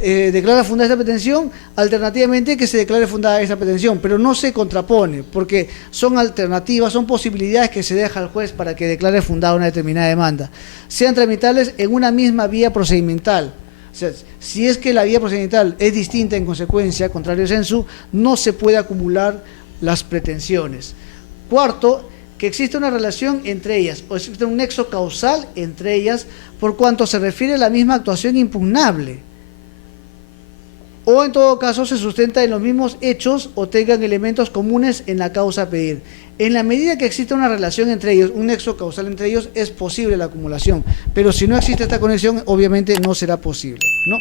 declara fundada esta pretensión, alternativamente que se declare fundada esta pretensión, pero no se contrapone, porque son alternativas, son posibilidades que se deja al juez para que declare fundada una determinada demanda. Sean tramitables en una misma vía procedimental. O sea, si es que la vía procedimental es distinta en consecuencia, contrario sensu, no se puede acumular las pretensiones. Cuarto, que existe una relación entre ellas, o existe un nexo causal entre ellas, por cuanto se refiere a la misma actuación impugnable, o en todo caso se sustenta en los mismos hechos o tengan elementos comunes en la causa a pedir. En la medida que existe una relación entre ellos, un nexo causal entre ellos, es posible la acumulación, pero si no existe esta conexión, obviamente no será posible, ¿no?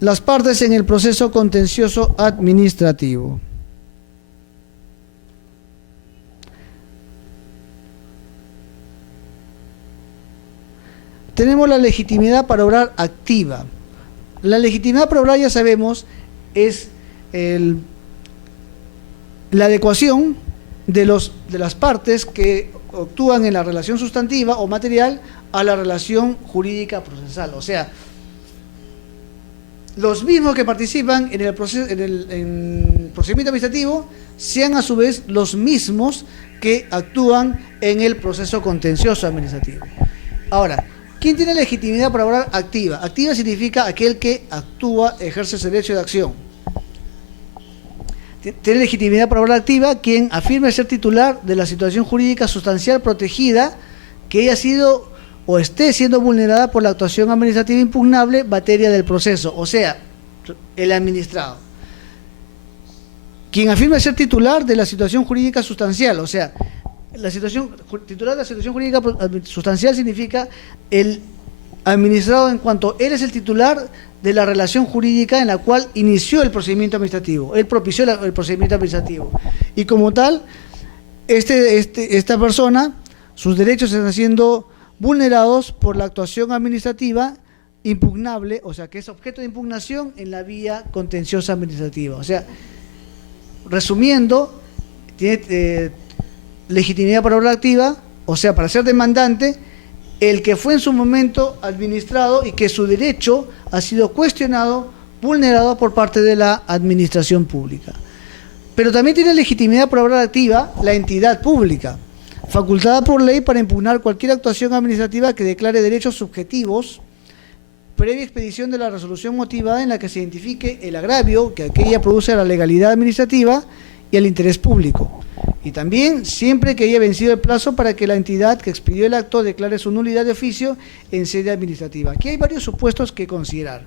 Las partes en el proceso contencioso administrativo. Tenemos la legitimidad para obrar activa. La legitimidad para obrar, ya sabemos, es la adecuación de las partes que actúan en la relación sustantiva o material a la relación jurídica procesal. O sea, los mismos que participan en el procedimiento administrativo sean a su vez los mismos que actúan en el proceso contencioso administrativo. Ahora, ¿quién tiene legitimidad para obrar activa? Activa significa aquel que actúa, ejerce ese derecho de acción. Tiene legitimidad para obrar activa quien afirme ser titular de la situación jurídica sustancial protegida que haya sido o esté siendo vulnerada por la actuación administrativa impugnable materia del proceso, o sea, el administrado. Quien afirme ser titular de la situación jurídica sustancial, o sea, titular de la situación jurídica sustancial significa el administrado en cuanto él es el titular de la relación jurídica en la cual inició el procedimiento administrativo, él propició el procedimiento administrativo. Y como tal, esta persona, sus derechos están siendo vulnerados por la actuación administrativa impugnable, o sea, que es objeto de impugnación en la vía contenciosa administrativa. O sea, resumiendo, tiene legitimidad para obra activa, o sea, para ser demandante, el que fue en su momento administrado y que su derecho ha sido cuestionado, vulnerado por parte de la administración pública. Pero también tiene legitimidad para obra activa la entidad pública, facultada por ley para impugnar cualquier actuación administrativa que declare derechos subjetivos, previa expedición de la resolución motivada en la que se identifique el agravio que aquella produce a la legalidad administrativa y al interés público. Y también siempre que haya vencido el plazo para que la entidad que expidió el acto declare su nulidad de oficio en sede administrativa. Aquí hay varios supuestos que considerar.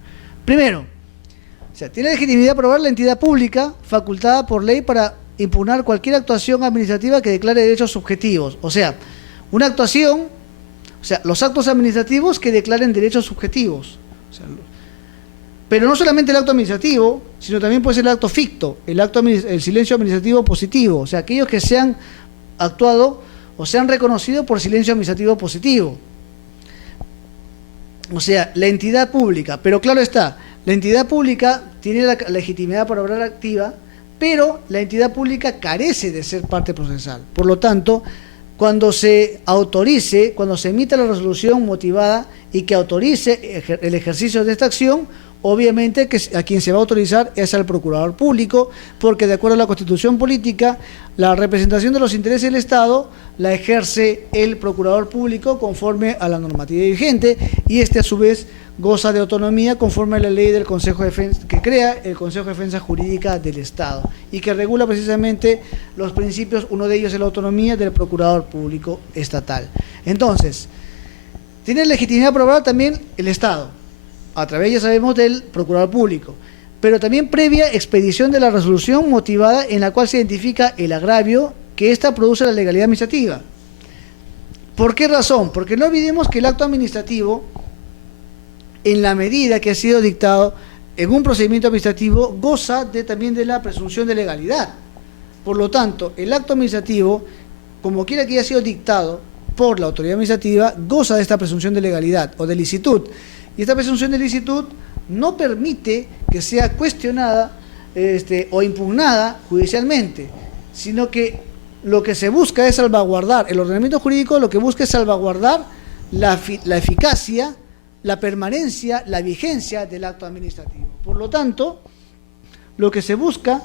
Primero, o sea, tiene legitimidad para la entidad pública facultada por ley para impugnar cualquier actuación administrativa que declare derechos subjetivos. O sea, una actuación, o sea, los actos administrativos que declaren derechos subjetivos. O sea, pero no solamente el acto administrativo, sino también puede ser el acto ficto, el silencio administrativo positivo, o sea, aquellos que se han actuado o se han reconocido por silencio administrativo positivo. O sea, la entidad pública, pero claro está, la entidad pública tiene la legitimidad para obrar activa, pero la entidad pública carece de ser parte procesal. Por lo tanto, cuando se autorice, cuando se emita la resolución motivada y que autorice el ejercicio de esta acción, obviamente que a quien se va a autorizar es al procurador público, porque de acuerdo a la Constitución política, la representación de los intereses del Estado la ejerce el procurador público conforme a la normativa vigente, y este a su vez goza de autonomía conforme a la ley del Consejo de Defensa, que crea el Consejo de Defensa Jurídica del Estado y que regula precisamente los principios, uno de ellos es la autonomía del procurador público estatal. Entonces, tiene legitimidad probada también el Estado, a través, ya sabemos, del procurador público, pero también previa expedición de la resolución motivada en la cual se identifica el agravio que ésta produce a la legalidad administrativa. ¿Por qué razón? Porque no olvidemos que el acto administrativo, en la medida que ha sido dictado en un procedimiento administrativo, goza también de la presunción de legalidad. Por lo tanto, el acto administrativo, como quiera que haya sido dictado por la autoridad administrativa, goza de esta presunción de legalidad o de licitud. Y esta presunción de licitud no permite que sea cuestionada o impugnada judicialmente, sino que lo que se busca es salvaguardar, el ordenamiento jurídico lo que busca es salvaguardar la eficacia, la permanencia, la vigencia del acto administrativo. Por lo tanto, lo que se busca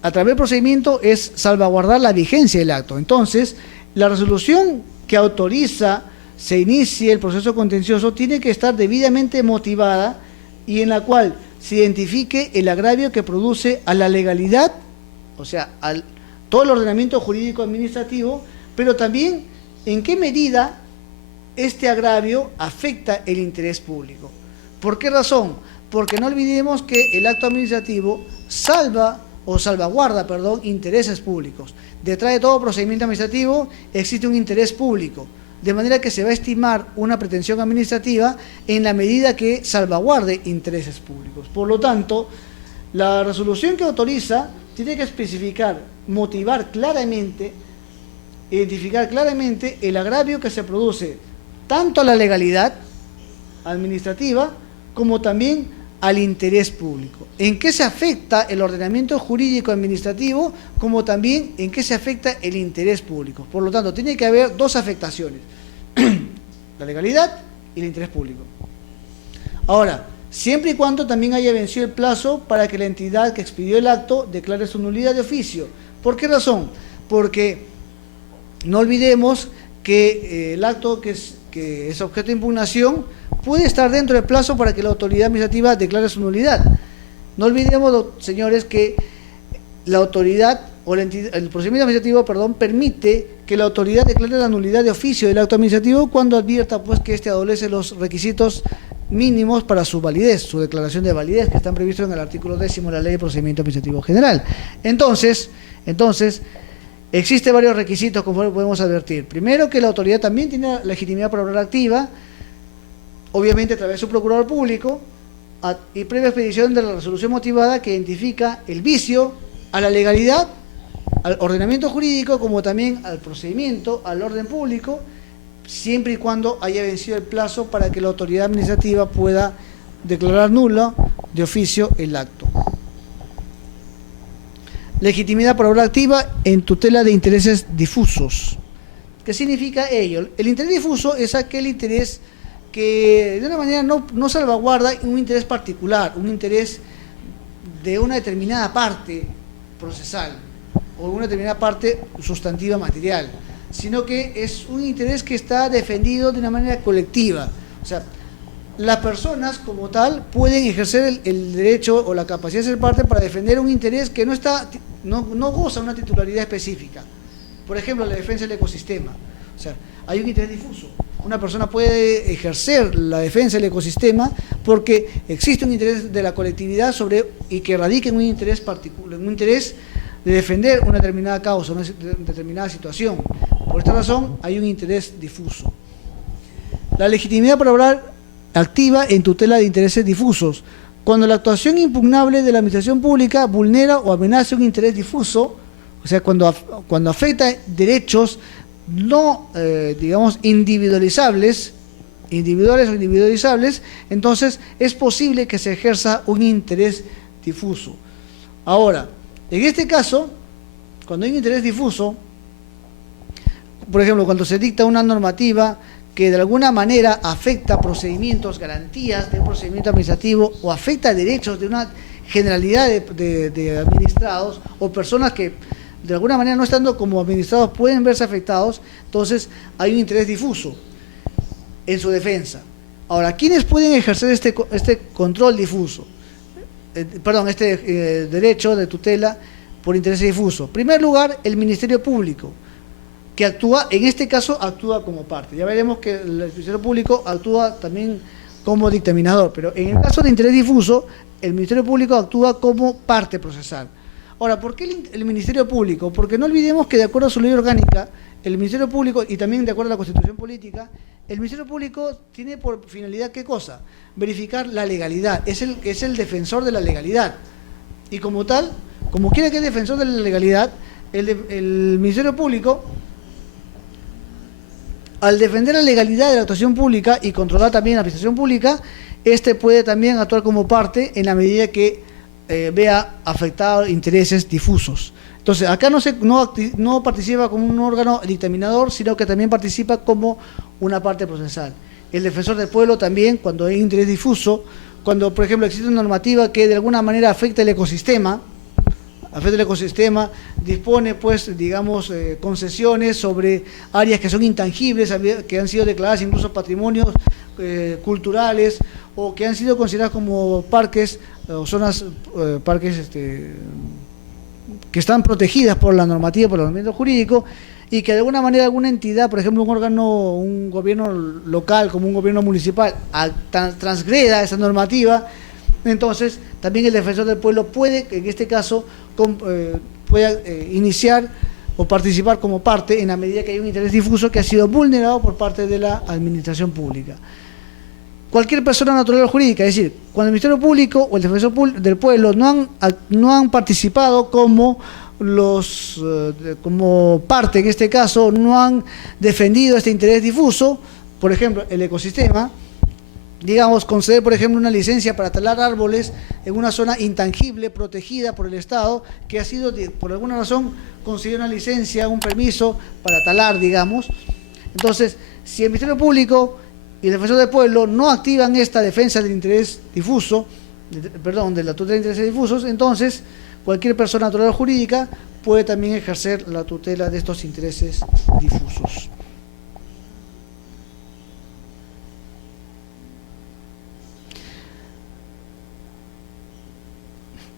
a través del procedimiento es salvaguardar la vigencia del acto. Entonces, la resolución que autoriza se inicie el proceso contencioso tiene que estar debidamente motivada y en la cual se identifique el agravio que produce a la legalidad, o sea, a todo el ordenamiento jurídico administrativo, pero también en qué medida este agravio afecta el interés público. ¿Por qué razón? Porque no olvidemos que el acto administrativo salvaguarda intereses públicos. Detrás de todo procedimiento administrativo existe un interés público, de manera que se va a estimar una pretensión administrativa en la medida que salvaguarde intereses públicos. Por lo tanto, la resolución que autoriza tiene que especificar, motivar claramente, identificar claramente el agravio que se produce tanto a la legalidad administrativa como también al interés público. En qué se afecta el ordenamiento jurídico administrativo, como también en qué se afecta el interés público. Por lo tanto, tiene que haber dos afectaciones, la legalidad y el interés público. Ahora, siempre y cuando también haya vencido el plazo para que la entidad que expidió el acto declare su nulidad de oficio. ¿Por qué razón? Porque no olvidemos que el acto que es objeto de impugnación puede estar dentro del plazo para que la autoridad administrativa declare su nulidad. No olvidemos, señores, que la autoridad o el procedimiento administrativo, permite que la autoridad declare la nulidad de oficio del acto administrativo cuando advierta pues que éste adolece los requisitos mínimos para su validez, su declaración de validez, que están previstos en el artículo 10 de la Ley de Procedimiento Administrativo General. Entonces, existen varios requisitos, como podemos advertir. Primero, que la autoridad también tiene legitimidad para obrar activa, obviamente a través de su procurador público, y previa expedición de la resolución motivada que identifica el vicio a la legalidad, al ordenamiento jurídico, como también al procedimiento, al orden público, siempre y cuando haya vencido el plazo para que la autoridad administrativa pueda declarar nula de oficio el acto. Legitimidad por obra activa en tutela de intereses difusos. ¿Qué significa ello? El interés difuso es aquel interés que de una manera no salvaguarda un interés particular, un interés de una determinada parte procesal o una determinada parte sustantiva material, sino que es un interés que está defendido de una manera colectiva. O sea, las personas como tal pueden ejercer el derecho o la capacidad de ser parte para defender un interés que no goza de una titularidad específica. Por ejemplo, la defensa del ecosistema. O sea, hay un interés difuso. Una persona puede ejercer la defensa del ecosistema porque existe un interés de la colectividad y que radica en un interés particular, un interés de defender una determinada causa, una determinada situación. Por esta razón, hay un interés difuso. La legitimidad para obrar activa en tutela de intereses difusos. Cuando la actuación impugnable de la administración pública vulnera o amenaza un interés difuso, o sea, cuando afecta derechos no, digamos, individuales o individualizables, entonces es posible que se ejerza un interés difuso. Ahora, en este caso, cuando hay un interés difuso, por ejemplo, cuando se dicta una normativa que de alguna manera afecta procedimientos, garantías de un procedimiento administrativo o afecta derechos de una generalidad de administrados o personas que de alguna manera no estando como administrados pueden verse afectados, entonces hay un interés difuso en su defensa. Ahora, ¿quiénes pueden ejercer este control difuso? Derecho de tutela por interés difuso. En primer lugar, el Ministerio Público, que actúa, en este caso, actúa como parte. Ya veremos que el Ministerio Público actúa también como dictaminador, pero en el caso de interés difuso, el Ministerio Público actúa como parte procesal. Ahora, ¿por qué el Ministerio Público? Porque no olvidemos que de acuerdo a su ley orgánica, el Ministerio Público, y también de acuerdo a la Constitución Política, el Ministerio Público tiene por finalidad, ¿qué cosa? Verificar la legalidad, es el defensor de la legalidad. Y como tal, como quiera que es defensor de la legalidad, el Ministerio Público, al defender la legalidad de la actuación pública y controlar también la administración pública, puede también actuar como parte en la medida que vea afectados intereses difusos. Entonces, acá no participa como un órgano dictaminador, sino que también participa como una parte procesal. El defensor del pueblo también, cuando hay interés difuso, cuando, por ejemplo, existe una normativa que de alguna manera afecta el ecosistema, dispone, pues, digamos, concesiones sobre áreas que son intangibles, que han sido declaradas incluso patrimonios culturales o que han sido consideradas como parques o zonas, parques que están protegidas por la normativa, por el ordenamiento jurídico, y que de alguna manera alguna entidad, por ejemplo un gobierno local como un gobierno municipal, transgreda esa normativa, entonces también el defensor del pueblo puede, en este caso, iniciar o participar como parte en la medida que hay un interés difuso que ha sido vulnerado por parte de la administración pública. Cualquier persona natural o jurídica, es decir, cuando el Ministerio Público o el defensor del pueblo no han participado como parte, en este caso, no han defendido este interés difuso, por ejemplo, el ecosistema, digamos, conceder, por ejemplo, una licencia para talar árboles en una zona intangible, protegida por el Estado, que ha sido, por alguna razón, concedido una licencia, un permiso para talar, digamos. Entonces, si el Ministerio Público y el defensor del pueblo no activan esta defensa del interés difuso, de la tutela de intereses difusos, entonces cualquier persona natural o jurídica puede también ejercer la tutela de estos intereses difusos.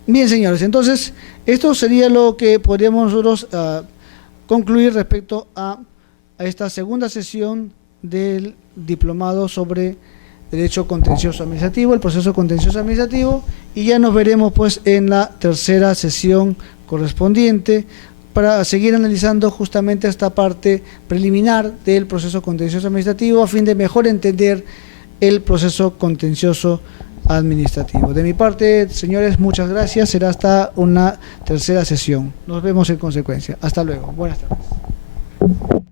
Bien, señores, entonces esto sería lo que podríamos nosotros concluir respecto a esta segunda sesión del diplomado sobre Derecho Contencioso Administrativo, el proceso contencioso administrativo, y ya nos veremos pues en la tercera sesión correspondiente para seguir analizando justamente esta parte preliminar del proceso contencioso administrativo a fin de mejor entender el proceso contencioso administrativo. De mi parte, señores, muchas gracias. Será hasta una tercera sesión. Nos vemos en consecuencia. Hasta luego. Buenas tardes.